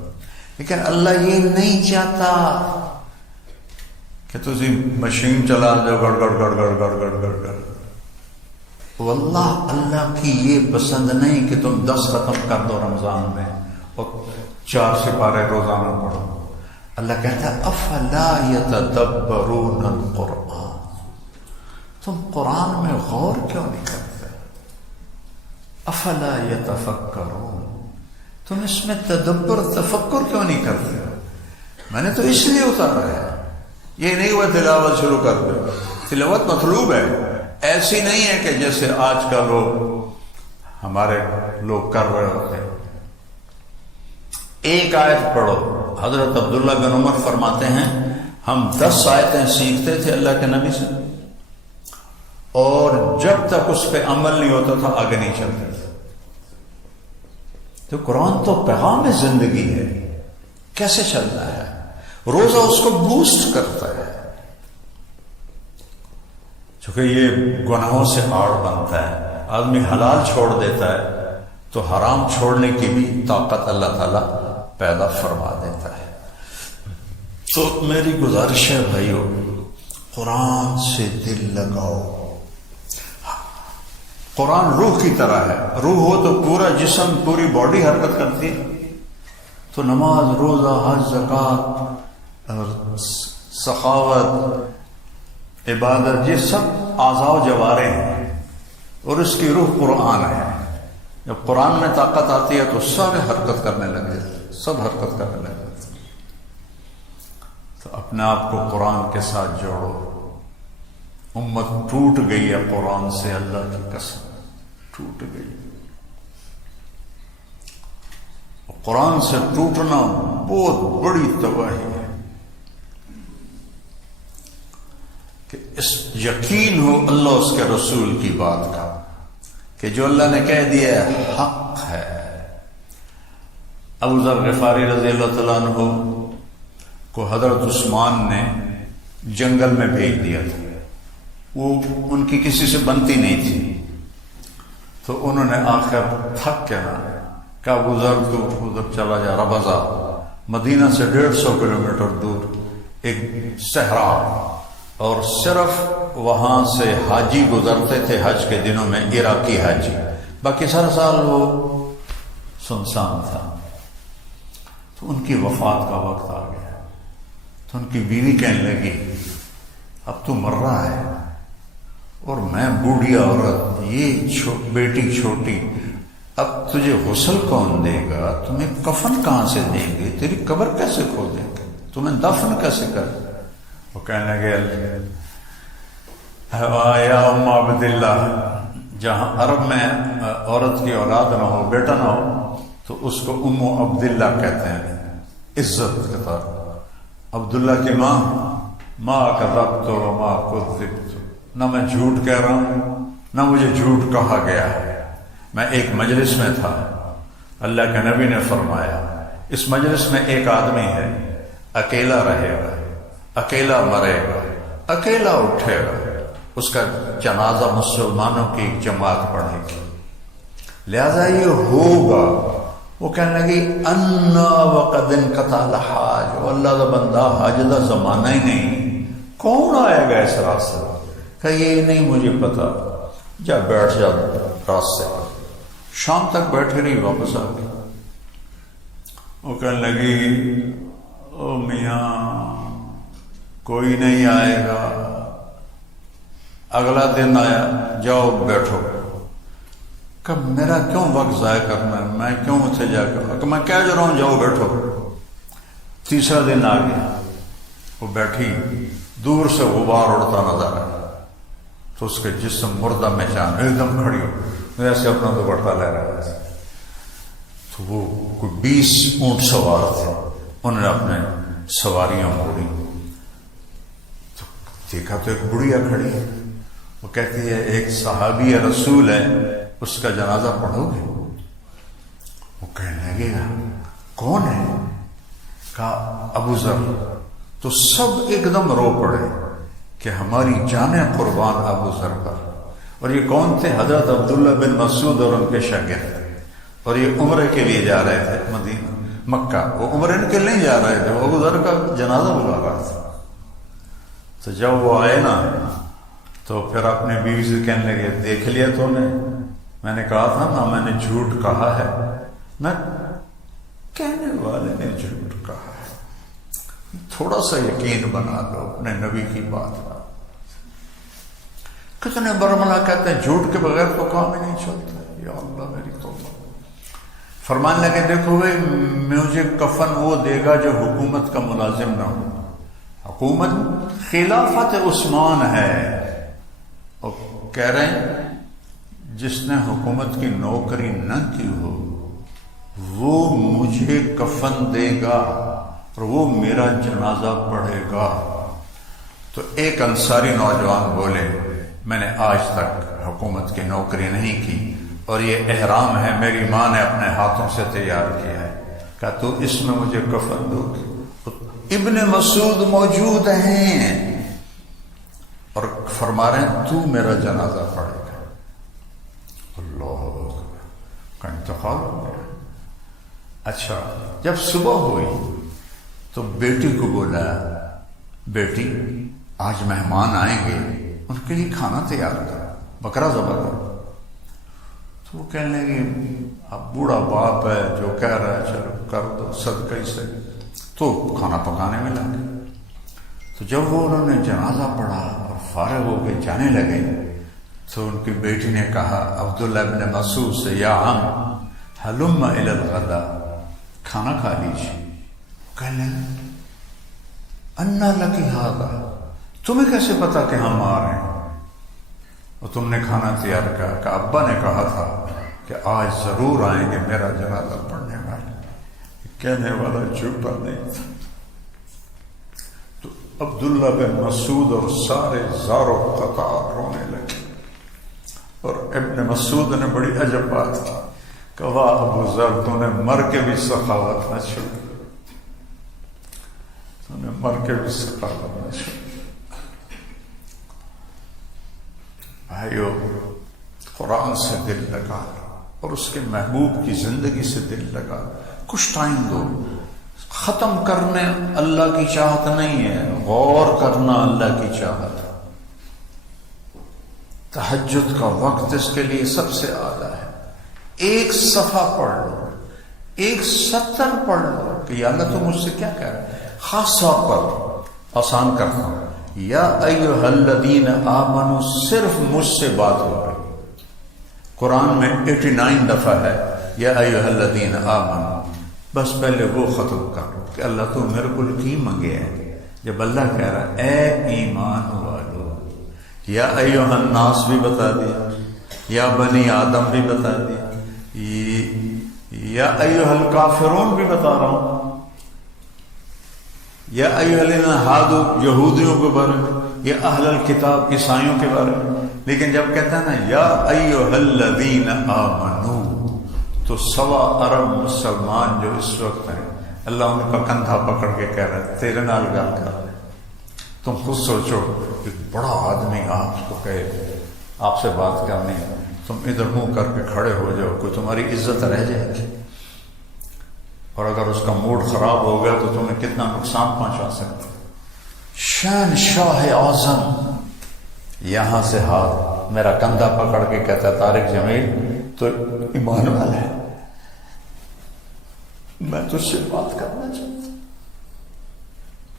لیکن اللہ یہ نہیں چاہتا کہ تسی مشین چلا دو گڑ گڑ گڑ گڑ گڑ گڑ گڑ گڑ۔ واللہ اللہ کی یہ پسند نہیں کہ تم 10 ختم کر دو رمضان میں اور 4 سپارے روزانہ پڑھو۔ اللہ کہتا ہے افلا یتدبرون القرآن، تم قرآن میں غور کیوں نہیں کرتے؟ افلا یتفکرون، تم اس میں تدبر تفکر کیوں نہیں کرتے؟ میں نے تو اس لیے اتارا ہے، یہ نہیں ہوا تلاوت شروع کر دو۔ تلاوت مطلوب ہے، ایسی نہیں ہے کہ جیسے آج کا ہمارے لوگ کر رہے ہوتے ہیں۔ ایک آیت پڑھو، حضرت عبداللہ بن عمر فرماتے ہیں ہم 10 آیتیں سیکھتے تھے اللہ کے نبی سے، اور جب تک اس پہ عمل نہیں ہوتا تھا آگے نہیں چلتے تھے۔ تو قرآن تو پیغام زندگی ہے، کیسے چلنا ہے؟ روزہ اس کو بوسٹ کرتا ہے، چونکہ یہ گناہوں سے آڑ بنتا ہے۔ آدمی حلال چھوڑ دیتا ہے تو حرام چھوڑنے کی بھی طاقت اللہ تعالیٰ پیدا فرما دیتا ہے۔ تو میری گزارش ہے بھائیو، قرآن سے دل لگاؤ۔ قرآن روح کی طرح ہے، روح ہو تو پورا جسم پوری باڈی حرکت کرتی ہے۔ تو نماز، روزہ، حج، زکوٰۃ اور سخاوت، عبادت، یہ سب اعضاء و جوارح ہیں، اور اس کی روح قرآن ہے۔ جب قرآن میں طاقت آتی ہے تو سب حرکت کرنے لگے، سب حرکت کرنے لگے۔ تو اپنے آپ کو قرآن کے ساتھ جوڑو۔ امت ٹوٹ گئی ہے قرآن سے، اللہ کی قسم ٹوٹ گئی۔ قرآن سے ٹوٹنا بہت بڑی تباہی ہے، کہ اس یقین ہو اللہ اس کے رسول کی بات کا کہ جو اللہ نے کہہ دیا ہے حق ہے۔ ابو ذر غفاری رضی اللہ تعالیٰ عنہ کو حضرت عثمان نے جنگل میں بھیج دیا تھا، وہ ان کی کسی سے بنتی نہیں تھی، تو انہوں نے آخر تھک کے نا کہ ابو ذر تو ادھر چلا جا، ربضہ مدینہ سے 150 کلومیٹر دور ایک صحرا، اور صرف وہاں سے حاجی گزرتے تھے حج کے دنوں میں، عراقی حاجی، باقی سارا سال وہ سنسان تھا۔ تو ان کی وفات کا وقت آ گیا، تو ان کی بیوی کہنے لگی اب تو مر رہا ہے اور میں بوڑھی عورت، یہ بیٹی چھوٹی، اب تجھے غسل کون دے گا؟ تمہیں کفن کہاں سے دیں گے؟ تیری قبر کیسے کھودیں گے؟ تمہیں دفن کیسے کر؟ وہ کہنے لگے یا ام عبداللہ، جہاں عرب میں عورت کی اولاد نہ ہو، بیٹا نہ ہو، تو اس کو ام عبداللہ کہتے ہیں، عزت کے طور پر۔ عبداللہ کی ماں، ما کذبت وما کذبت، نہ میں جھوٹ کہہ رہا ہوں نہ مجھے جھوٹ کہا گیا ہے۔ میں ایک مجلس میں تھا، اللہ کے نبی نے فرمایا اس مجلس میں ایک آدمی ہے اکیلا رہے گا، اکیلا مرے گا، اکیلا اٹھے گا، اس کا جنازہ مسلمانوں کی ایک جماعت پڑھے گی، لہذا یہ ہوگا۔ وہ کہنے لگی انا وقد انقطع الحاج، اللہ کا بندہ حج کا زمانہ ہی نہیں، کون آئے گا اس راستے؟ کہ یہ نہیں مجھے پتا، جا بیٹھ جا راستے۔ شام تک بیٹھے رہی، واپس آ گئی۔ وہ کہنے لگی او میاں کوئی نہیں آئے گا۔ اگلا دن آیا، جاؤ بیٹھو۔ کہ میرا کیوں وقت ضائع کرنا ہے، میں کیوں اتنے جا کر، کہ میں کہہ جا رہا ہوں جاؤ بیٹھو۔ تیسرا دن آ گیا، وہ بیٹھی، دور سے غبار اڑتا نظر آیا تو اس کے جسم مردہ میں جان ایک دم کھڑی ہو، ایسے اپنا دوپٹہ لے رہا ہے۔ تو وہ کوئی 20 اونٹ سوار تھے، انہوں نے اپنے سواریاں موڑی تو دیکھا تو ایک بڑھیا کھڑی ہے۔ وہ کہتی ہے ایک صحابی رسول ہے، اس کا جنازہ پڑھو گے؟ وہ کہنے لگے گا کون ہے؟ کہا ابو ذر۔ تو سب ایک دم رو پڑے کہ ہماری جانیں قربان ابو ذر پر۔ اور یہ کون تھے؟ حضرت عبداللہ بن مسعود اور ان کے شاگرد، اور یہ عمرے کے لیے جا رہے تھے مدینہ مکہ۔ وہ عمرے کے لیے نہیں جا رہے تھے، وہ ابو ذر کا جنازہ بلا رہا تھا۔ تو جب وہ آئے نا تو پھر اپنی بیوی سے کہنے لگے دیکھ لیا تو نے، میں نے کہا تھا نا میں نے جھوٹ کہا ہے، میں کہنے والے نے جھوٹ کہا ہے، تھوڑا سا یقین بنا لو اپنے نبی کی بات پر۔ کتنے برملا کہتے ہیں جھوٹ کے بغیر تو کام ہی نہیں چلتا۔ یا اللہ میری توبہ۔ فرمانے لگے دیکھو بھائی مجھے کفن وہ دے گا جو حکومت کا ملازم نہ ہو۔ حکومت خلافت عثمان ہے، اور کہہ رہے ہیں جس نے حکومت کی نوکری نہ کی ہو وہ مجھے کفن دے گا اور وہ میرا جنازہ پڑھے گا۔ تو ایک انصاری نوجوان بولے میں نے آج تک حکومت کی نوکری نہیں کی اور یہ احرام ہے میری ماں نے اپنے ہاتھوں سے تیار کیا ہے، کہا تو اس میں مجھے کفن دو گی؟ ابن مسعود موجود ہیں اور فرما رہے ہیں تو میرا جنازہ پڑھے گا۔ اللہ کا انتقال ہو گیا۔ اچھا جب صبح ہوئی تو بیٹی کو بولا بیٹی آج مہمان آئیں گے، ان کے لیے کھانا تیار کرو، بکرا ذبح کرو۔ تو وہ کہنے لگے اب بوڑھا باپ ہے جو کہہ رہا ہے چلو کر دو صدقہ ہی سے، تو کھانا پکانے میں لگ گئے۔ تو جب وہ انہوں نے جنازہ پڑھا اور فارغ ہو کے جانے لگے تو ان کی بیٹی نے کہا عبداللہ بن مسعود سے یا عم حلم الی الغدا، کھانا کھا لیجیے۔ کہنے لگے انا لکی ھذا، تمہیں کیسے پتا کہ ہم آ رہے ہیں اور تم نے کھانا تیار کیا؟ کہ ابا نے کہا تھا کہ آج ضرور آئیں گے میرا جنازہ پڑھنے والے۔ کہنے والا جھوٹا نہیں تھا۔ تو عبداللہ بن مسعود اور سارے زار و قطار رونے لگے، اور ابن مسعود نے بڑی عجب بات کی کہ واہ ابو ذر تو نے مر کے بھی سخاوت نہ چھوڑی، تو نے مر کے بھی سخاوت نہ چھوڑی۔ بھائیو قرآن سے دل لگا اور اس کے محبوب کی زندگی سے دل لگا، کچھ ٹائم دو۔ ختم کرنے اللہ کی چاہت نہیں ہے، غور کرنا اللہ کی چاہت ہے۔ تہجد کا وقت اس کے لیے سب سے اعلیٰ ہے۔ ایک صفحہ پڑھ لو، ایک سطر پڑھ لو کہ یا اللہ تو مجھ سے کیا کہہ رہا ہے۔ خاص طور پر آسان کرتا ہوں، یا ایھا الذین آمنوا صرف مجھ سے بات ہو رہی۔ قرآن میں 89 دفعہ ہے یا ایھا الذین آمنوا، بس پہلے وہ ختم کرو کہ اللہ تو میرے کو کی منگے ہے۔ جب اللہ کہہ رہا ہے اے ایمان والو، یا ایھا الناس بھی بتا دیا، یا بنی آدم بھی بتا دیا، یا ایھا الکافرون بھی بتا رہا ہوں، یا ایھا الذین ھادوا یہودیوں کے بارے میں، یا اہل الکتاب عیسائیوں کے بارے میں۔ لیکن جب کہتا ہے نا یا ایھا الذین آمنوا، تو 1.25 ارب مسلمان جو اس وقت ہیں اللہ ان کا کندھا پکڑ کے کہہ رہا ہے تیرے نال گل کر رہے. تم خود سوچو ایک بڑا آدمی آپ کو کہے آپ سے بات کرنی، تم ادھر منہ کر کے کھڑے ہو جاؤ، کوئی تمہاری عزت رہ جائے گی؟ اور اگر اس کا موڈ خراب ہو گیا تو تمہیں کتنا نقصان پہنچا سکتے. شہنشاہ اعظم یہاں سے ہاتھ میرا کندھا پکڑ کے کہتا ہے طارق جمیل تو ایمان والا ہے، میں تجھ سے بات کرنا چاہتا ہوں.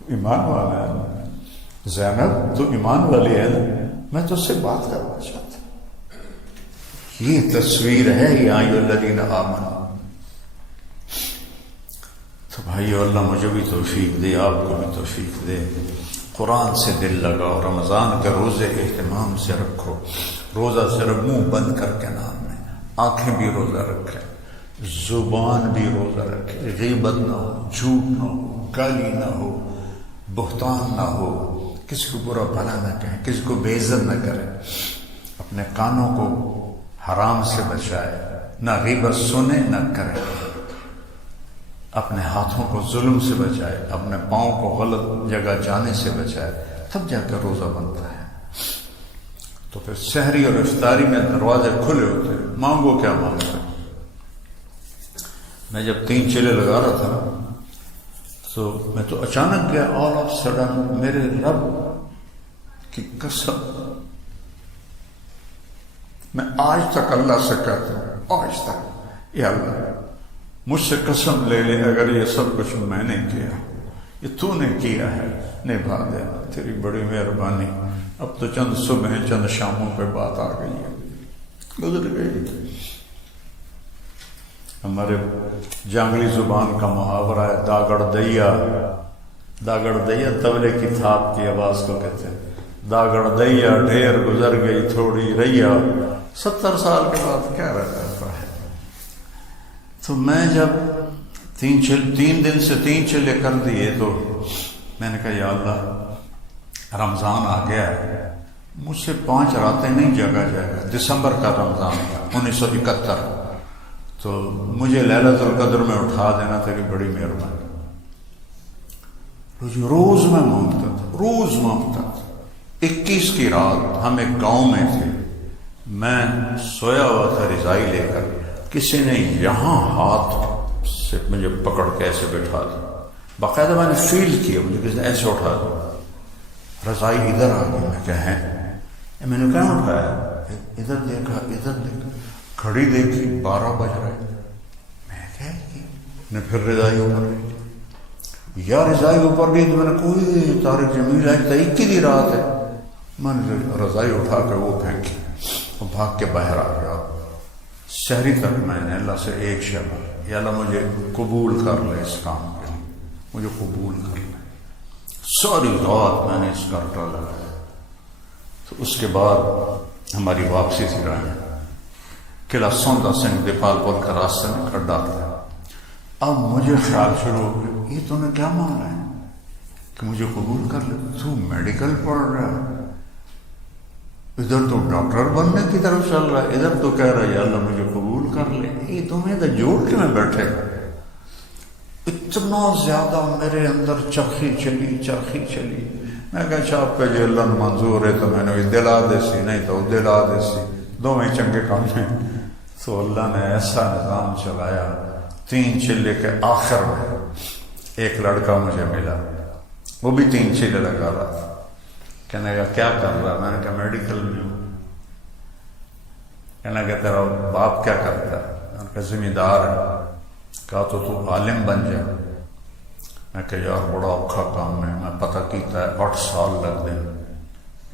ایمان والا ہے زینب، تو ایمان والی ہے نا، میں تجھ سے بات کرنا چاہتا ہوں. یہ تصویر ہے یا ایھا الذین آمنوا. تو بھائیو اللہ مجھے بھی توفیق دے، آپ کو بھی توفیق دے. قرآن سے دل لگاؤ، رمضان کے روزے اہتمام سے رکھو. روزہ صرف منہ بند کر کے نام نہیں، آنکھیں بھی روزہ رکھیں، زبان بھی روزہ رکھے، غیبت نہ ہو، جھوٹ نہ ہو، گالی نہ ہو، بہتان نہ ہو، کسی کو برا بھلا نہ کہیں، کسی کو بے عزت نہ کرے. اپنے کانوں کو حرام سے بچائے، نہ غیبت سنے نہ کرے. اپنے ہاتھوں کو ظلم سے بچائے، اپنے پاؤں کو غلط جگہ جانے سے بچائے، تب جا کر روزہ بنتا ہے. تو پھر سحری اور افطاری میں دروازے کھلے ہوتے ہیں، مانگو کیا مانگتے. میں جب 3 چیلے لگا رہا تھا تو میں تو اچانک گیا، آل آف سڈن میرے رب کی قسم میں آج تک اللہ سے کہتا ہوں، آج تک، یا اللہ مجھ سے قسم لے لے اگر یہ سب کچھ میں نے کیا، یہ تو نے کیا ہے، نبھا دے، تیری بڑی مہربانی. اب تو چند صبح چند شاموں پہ بات آ گئی ہے، گزر گئی. ہمارے جانگلی زبان کا محاورہ ہے داگڑ دیا. داگڑ دیا طبلے کی تھاپ کی آواز کو کہتے ہیں. داگڑ دیا ڈھیر گزر گئی تھوڑی ریا. 70 سال کے بعد کیا رہ جاتا ہے. تو میں جب 3 دن سے 3 چلے کر دیے تو میں نے کہا یا اللہ رمضان آ گیا ہے، مجھ سے 5 راتیں نہیں جاگا جائے گا. دسمبر کا رمضان تھا 1971. تو مجھے لیلۃ القدر میں اٹھا دینا تھا کہ بڑی مہربانی. روز میں مانگتا تھا، روز مانگتا تھا. 21 کی رات ہم ایک گاؤں میں تھے، میں سویا ہوا تھا رضائی لے کر، کسی نے یہاں ہاتھ سے مجھے پکڑ کے ایسے بٹھا دیا. باقاعدہ میں نے فیل کیا مجھے کسی نے ایسے اٹھا دیا. رضائی ادھر آ گئی. میں کہا ہے، میں نے کہاں اٹھایا؟ ادھر دیکھا، ادھر دیکھا، گھڑی دیکھی 12 بج رہے. میں کہا نے پھر رضائی اوپر لی. یا رضائی اوپر لی تو میں نے کوئی طارق جمیل آج 21 کی رات ہے. میں نے رضائی اٹھا کر وہ پھینکی اور بھاگ کے باہر آ گیا. شہری تک میں نے اللہ سے ایک شب، یا اللہ مجھے قبول کر لے اس کام کے لیے، مجھے قبول کر لے. ساری رات میں نے اس کا رٹا لگایا. تو اس کے بعد ہماری واپسی تھی راہ قلعہ سوندا سنگھ دیپال پور کا راستہ میں کھڈا تھا. اب مجھے خیال شروع ہو گیا یہ تو نے کیا مانگا ہے کہ مجھے قبول کر لے. تو میڈیکل پڑھ رہا ہے، ادھر تو ڈاکٹر بننے کی طرف چل رہا ہے، ادھر تو کہہ رہا ہے یا اللہ مجھے قبول کر لے. یہ تمہیں تو جوڑ کے میں بیٹھے. اتنا زیادہ میرے اندر چرخی چلی. میں کہا اچھا آپ کا جی اللہ منظور ہے تو میں نے دلا دے سی، نہیں تو دلا دے سی، دونوں چنگے کام ہیں. تو اللہ نے ایسا نظام چلایا. 3 چلے کے آخر میں ایک لڑکا مجھے ملا، وہ بھی 3 چلے لگا رہا تھا. کہنے کا کیا کر رہا؟ میں نے کہا میڈیکل میں ہوں. کہنے کا تیرا باپ کیا کرتا ہے؟ میں نے کہا زمیندار ہے. کہا تو عالم بن جا. میں کہا یار بڑا اوکھا کام ہے، میں پتہ کیتا ہے 8 سال لگ دیں،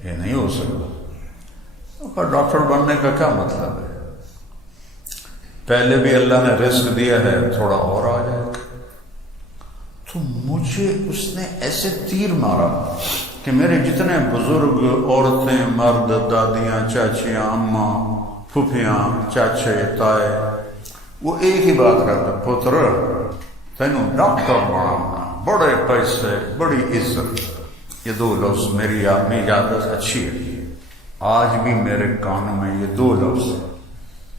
یہ نہیں ہو سکتا. پر ڈاکٹر بننے کا کیا مطلب ہے؟ پہلے بھی اللہ نے رزق دیا ہے، تھوڑا اور آ جائے گا. تو مجھے اس نے ایسے تیر مارا کہ میرے جتنے بزرگ، عورتیں، مرد، دادیاں، چاچیاں، اماں، پھوپھیاں، چاچے، تائے، وہ ایک ہی بات کرتے، پتر تینوں ڈاکٹر بنانا، بڑے پیسے، بڑی عزت. یہ 2 لفظ میری یادداشت اچھی ہے، آج بھی میرے کانوں میں یہ 2 لفظ،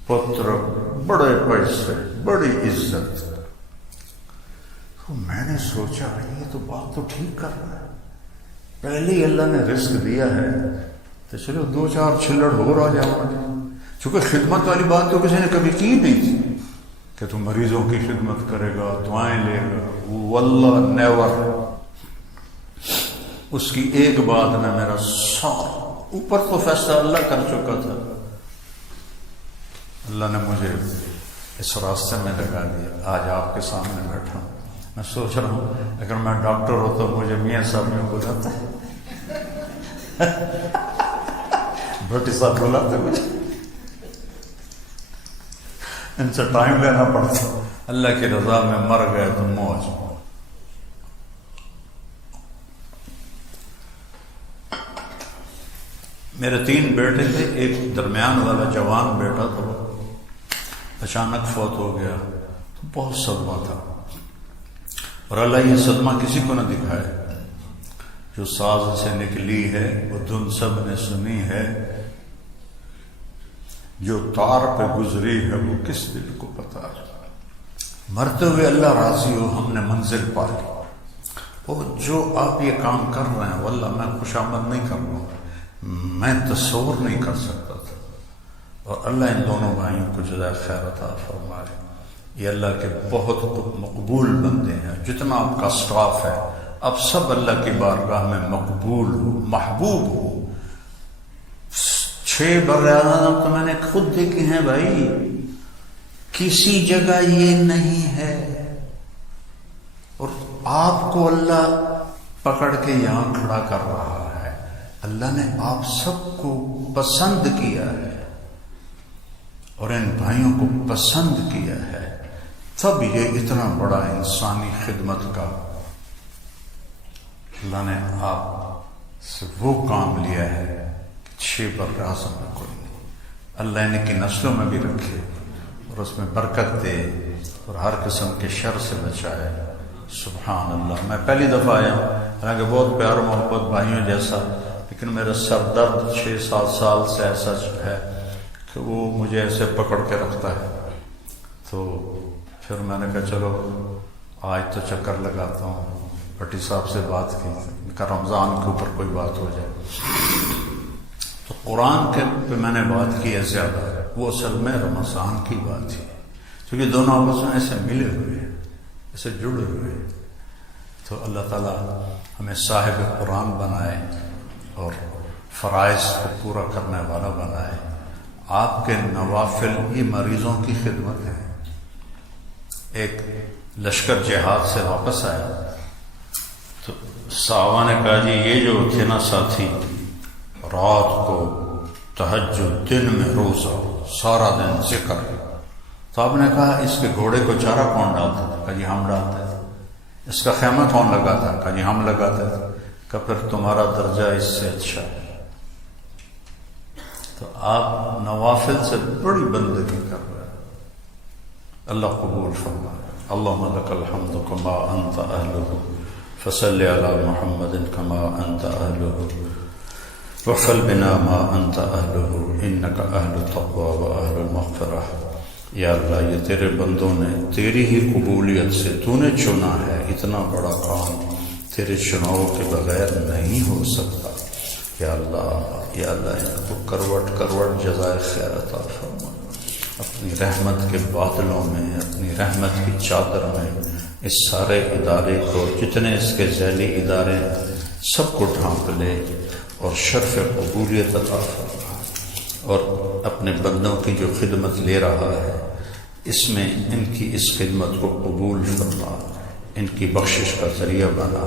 پتر، بڑے پیسے، بڑی عزت. تو میں نے سوچا یہ تو بات تو ٹھیک کر رہا ہے، پہلے ہی اللہ نے رزق دیا ہے تو چلو 2-4 چھلڑ اور آ جاؤ. چونکہ خدمت والی بات تو کسی نے کبھی کی نہیں تھی کہ تو مریضوں کی خدمت کرے گا، دعائیں لے گا، واللہ نیور. اس کی ایک بات نے میرا سارا اوپر تو فیصلہ اللہ کر چکا تھا، اللہ نے مجھے اس راستے میں لگا دیا. آج آپ کے سامنے بیٹھا ہوں، میں سوچ رہا ہوں اگر میں ڈاکٹر ہو تو مجھے میاں صاحب میں بلاتا ہے، بھٹی صاحب بلاتے مجھے، ان سے ٹائم لینا پڑتا. اللہ کی رضا میں مر گئے تو موج. میرے 3 بیٹے تھے، ایک درمیان والا جوان بیٹا تھا، اچانک فوت ہو گیا تو بہت صدمہ تھا. اور اللہ یہ صدمہ کسی کو نہ دکھائے. جو ساز سے نکلی ہے وہ دھن سب نے سنی ہے، جو تار پہ گزری ہے وہ کس دل کو پتا. مرتے ہوئے اللہ راضی ہو، ہم نے منزل پا لی. اور جو آپ یہ کام کر رہے ہیں واللہ میں خوشامد نہیں کر رہا ہوں، میں تصور نہیں کر سکتا تھا. اور اللہ ان دونوں بھائیوں کو جزائے خیر عطا فرمائے. یہ اللہ کے بہت مقبول بندے ہیں. جتنا آپ کا اسٹاف ہے اب سب اللہ کی بارگاہ میں مقبول ہو، محبوب ہو. 6 برادر تو میں نے خود دیکھے ہیں بھائی، کسی جگہ یہ نہیں ہے. اور آپ کو اللہ پکڑ کے یہاں کھڑا کر رہا ہے. اللہ نے آپ سب کو پسند کیا ہے اور ان بھائیوں کو پسند کیا ہے، تب یہ اتنا بڑا انسانی خدمت کا اللہ نے آپ سے وہ کام لیا ہے کہ 6 براعظم میں کوئی نہیں. اللہ ان کی نسلوں میں بھی رکھے اور اس میں برکت دے اور ہر قسم کے شر سے بچائے. سبحان اللہ. میں پہلی دفعہ آیا ہوں، حالانکہ بہت پیار محبت بھائیوں جیسا، لیکن میرا سر درد 6-7 سال سے ایسا ہے کہ وہ مجھے ایسے پکڑ کے رکھتا ہے. تو پھر میں نے کہا چلو آج تو چکر لگاتا ہوں. بھٹی صاحب سے بات کی کہ رمضان کے اوپر کوئی بات ہو جائے. تو قرآن کے پہ میں نے بات کی ہے زیادہ، وہ اصل میں رمضان کی بات تھی، کیونکہ دونوں آپس میں ایسے ملے ہوئے ہیں، ایسے جڑے ہوئے ہیں. تو اللہ تعالیٰ ہمیں صاحب قرآن بنائے اور فرائض کو پورا کرنے والا بنائے. آپ کے نوافل یہ مریضوں کی خدمت ہے. ایک لشکر جہاد سے واپس آیا تو صحابہ نے کہا جی یہ جو تھے نا ساتھی، رات کو تہجد، دن میں روزہ، سارا دن ذکر. تو آپ نے کہا اس کے گھوڑے کو چارہ کون ڈالتا تھا؟ کہا جی ہم ڈالتے تھے. اس کا خیمہ کون لگاتا؟ کہا جی ہم لگاتے تھے. کہ پھر تمہارا درجہ اس سے اچھا ہے. تو آپ نوافل سے بڑی بندگی کر رہے ہیں. اللہ قبول فرمائے. اللہم لک الحمد کما انت اہلہ فصل علی محمد کما انت اہلہ وفل بنا ما انت اہلہ انک اہل التقوی و اہل المغفرہ. یا اللہ یہ تیرے بندوں نے تیری ہی قبولیت سے تو نے چنا ہے. اتنا بڑا کام تیرے چناؤ کے بغیر نہیں ہو سکتا. یا اللہ ان کو کروٹ کروٹ جزائے خیر عطا فرما. اپنی رحمت کے بادلوں میں، اپنی رحمت کی چادر میں اس سارے ادارے کو، جتنے اس کے ذیلی ادارے ہیں سب کو ڈھانپ لے اور شرف قبولیت عطا فرما. اور اپنے بندوں کی جو خدمت لے رہا ہے اس میں ان کی اس خدمت کو قبول فرما، ان کی بخشش کا ذریعہ بنا،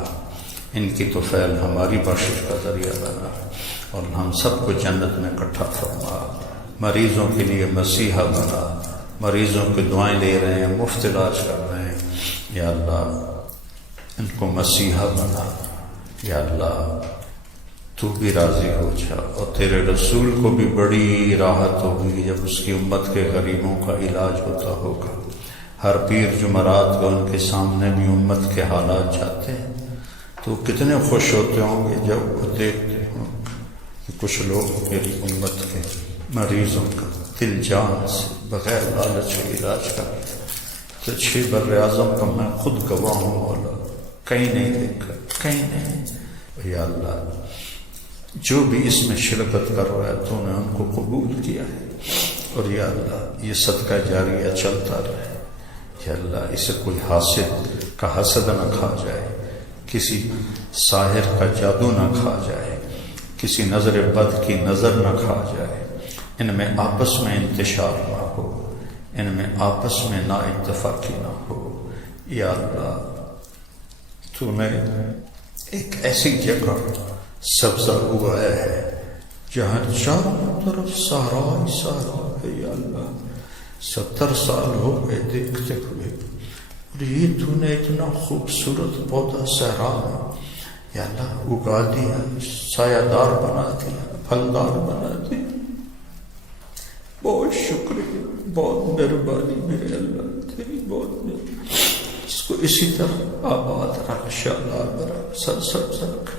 ان کی طفیل ہماری بخشش کا ذریعہ بنا اور ہم سب کو جنت میں اکٹھا فرما. مریضوں کے لیے مسیحا بنا، مریضوں کی دعائیں لے رہے ہیں، مفت علاج کر رہے ہیں. یا اللہ ان کو مسیحا بنا. یا اللہ تو بھی راضی ہو جا. اور تیرے رسول کو بھی بڑی راحت ہوگی جب اس کی امت کے غریبوں کا علاج ہوتا ہوگا. ہر پیر جمعرات کو ان کے سامنے بھی امت کے حالات جاتے ہیں تو کتنے خوش ہوتے ہوں گے جب وہ دیکھتے ہوں کہ کچھ لوگ میری امت کے مریضوں کا دل جان سے بغیر لالچ کے علاج کر. تو 6 بر اعظم کا میں خود گواہ ہوں مولا، کہیں نہیں دیکھا، کہیں نہیں۔ یا اللہ جو بھی اس میں شرکت کر رہا ہے تو نے ان کو قبول کیا ہے، اور یا اللہ یہ صدقہ جاریہ چلتا رہے۔ یا اللہ اسے کوئی حاسد کا حسد نہ کھا جائے، کسی ساحر کا جادو نہ کھا جائے، کسی نظر بد کی نظر نہ کھا جائے، ان میں آپس میں انتشار نہ ہو، ان میں آپس میں نا اتفاقی نہ ہو۔ یا اللہ تو نے ایک ایسی جگہ سبزہ اگایا ہے جہاں چاروں طرف صحرا ہی صحرا ہے۔ یا اللہ 70 سال ہو گئے دیکھتے ہوئے، اور یہ تو نے اتنا خوبصورت پودا صحرا میں یا اللہ اگا دیا، سایہ دار بنا دیا، پھلدار بنا دیا۔ بہت شکریہ، بہت مہربانی میرے اللہ تیری، بہت مہربانی۔ اس کو اسی طرح آباد رکھ، شاداب رکھ، سرسبز رکھ،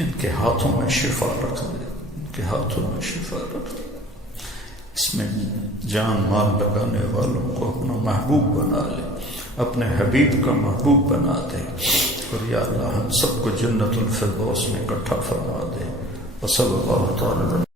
ان کے ہاتھوں میں شفا رکھ دے، ان کے ہاتھوں میں شفا رکھ دے۔ اس میں جان مال لگانے والوں کو اپنا محبوب بنا لے، اپنے حبیب کا محبوب بنا دے، اور یا اللہ ہم سب کو جنت الفردوس میں اکٹھا فرما دے۔ وصلی اللہ تعالی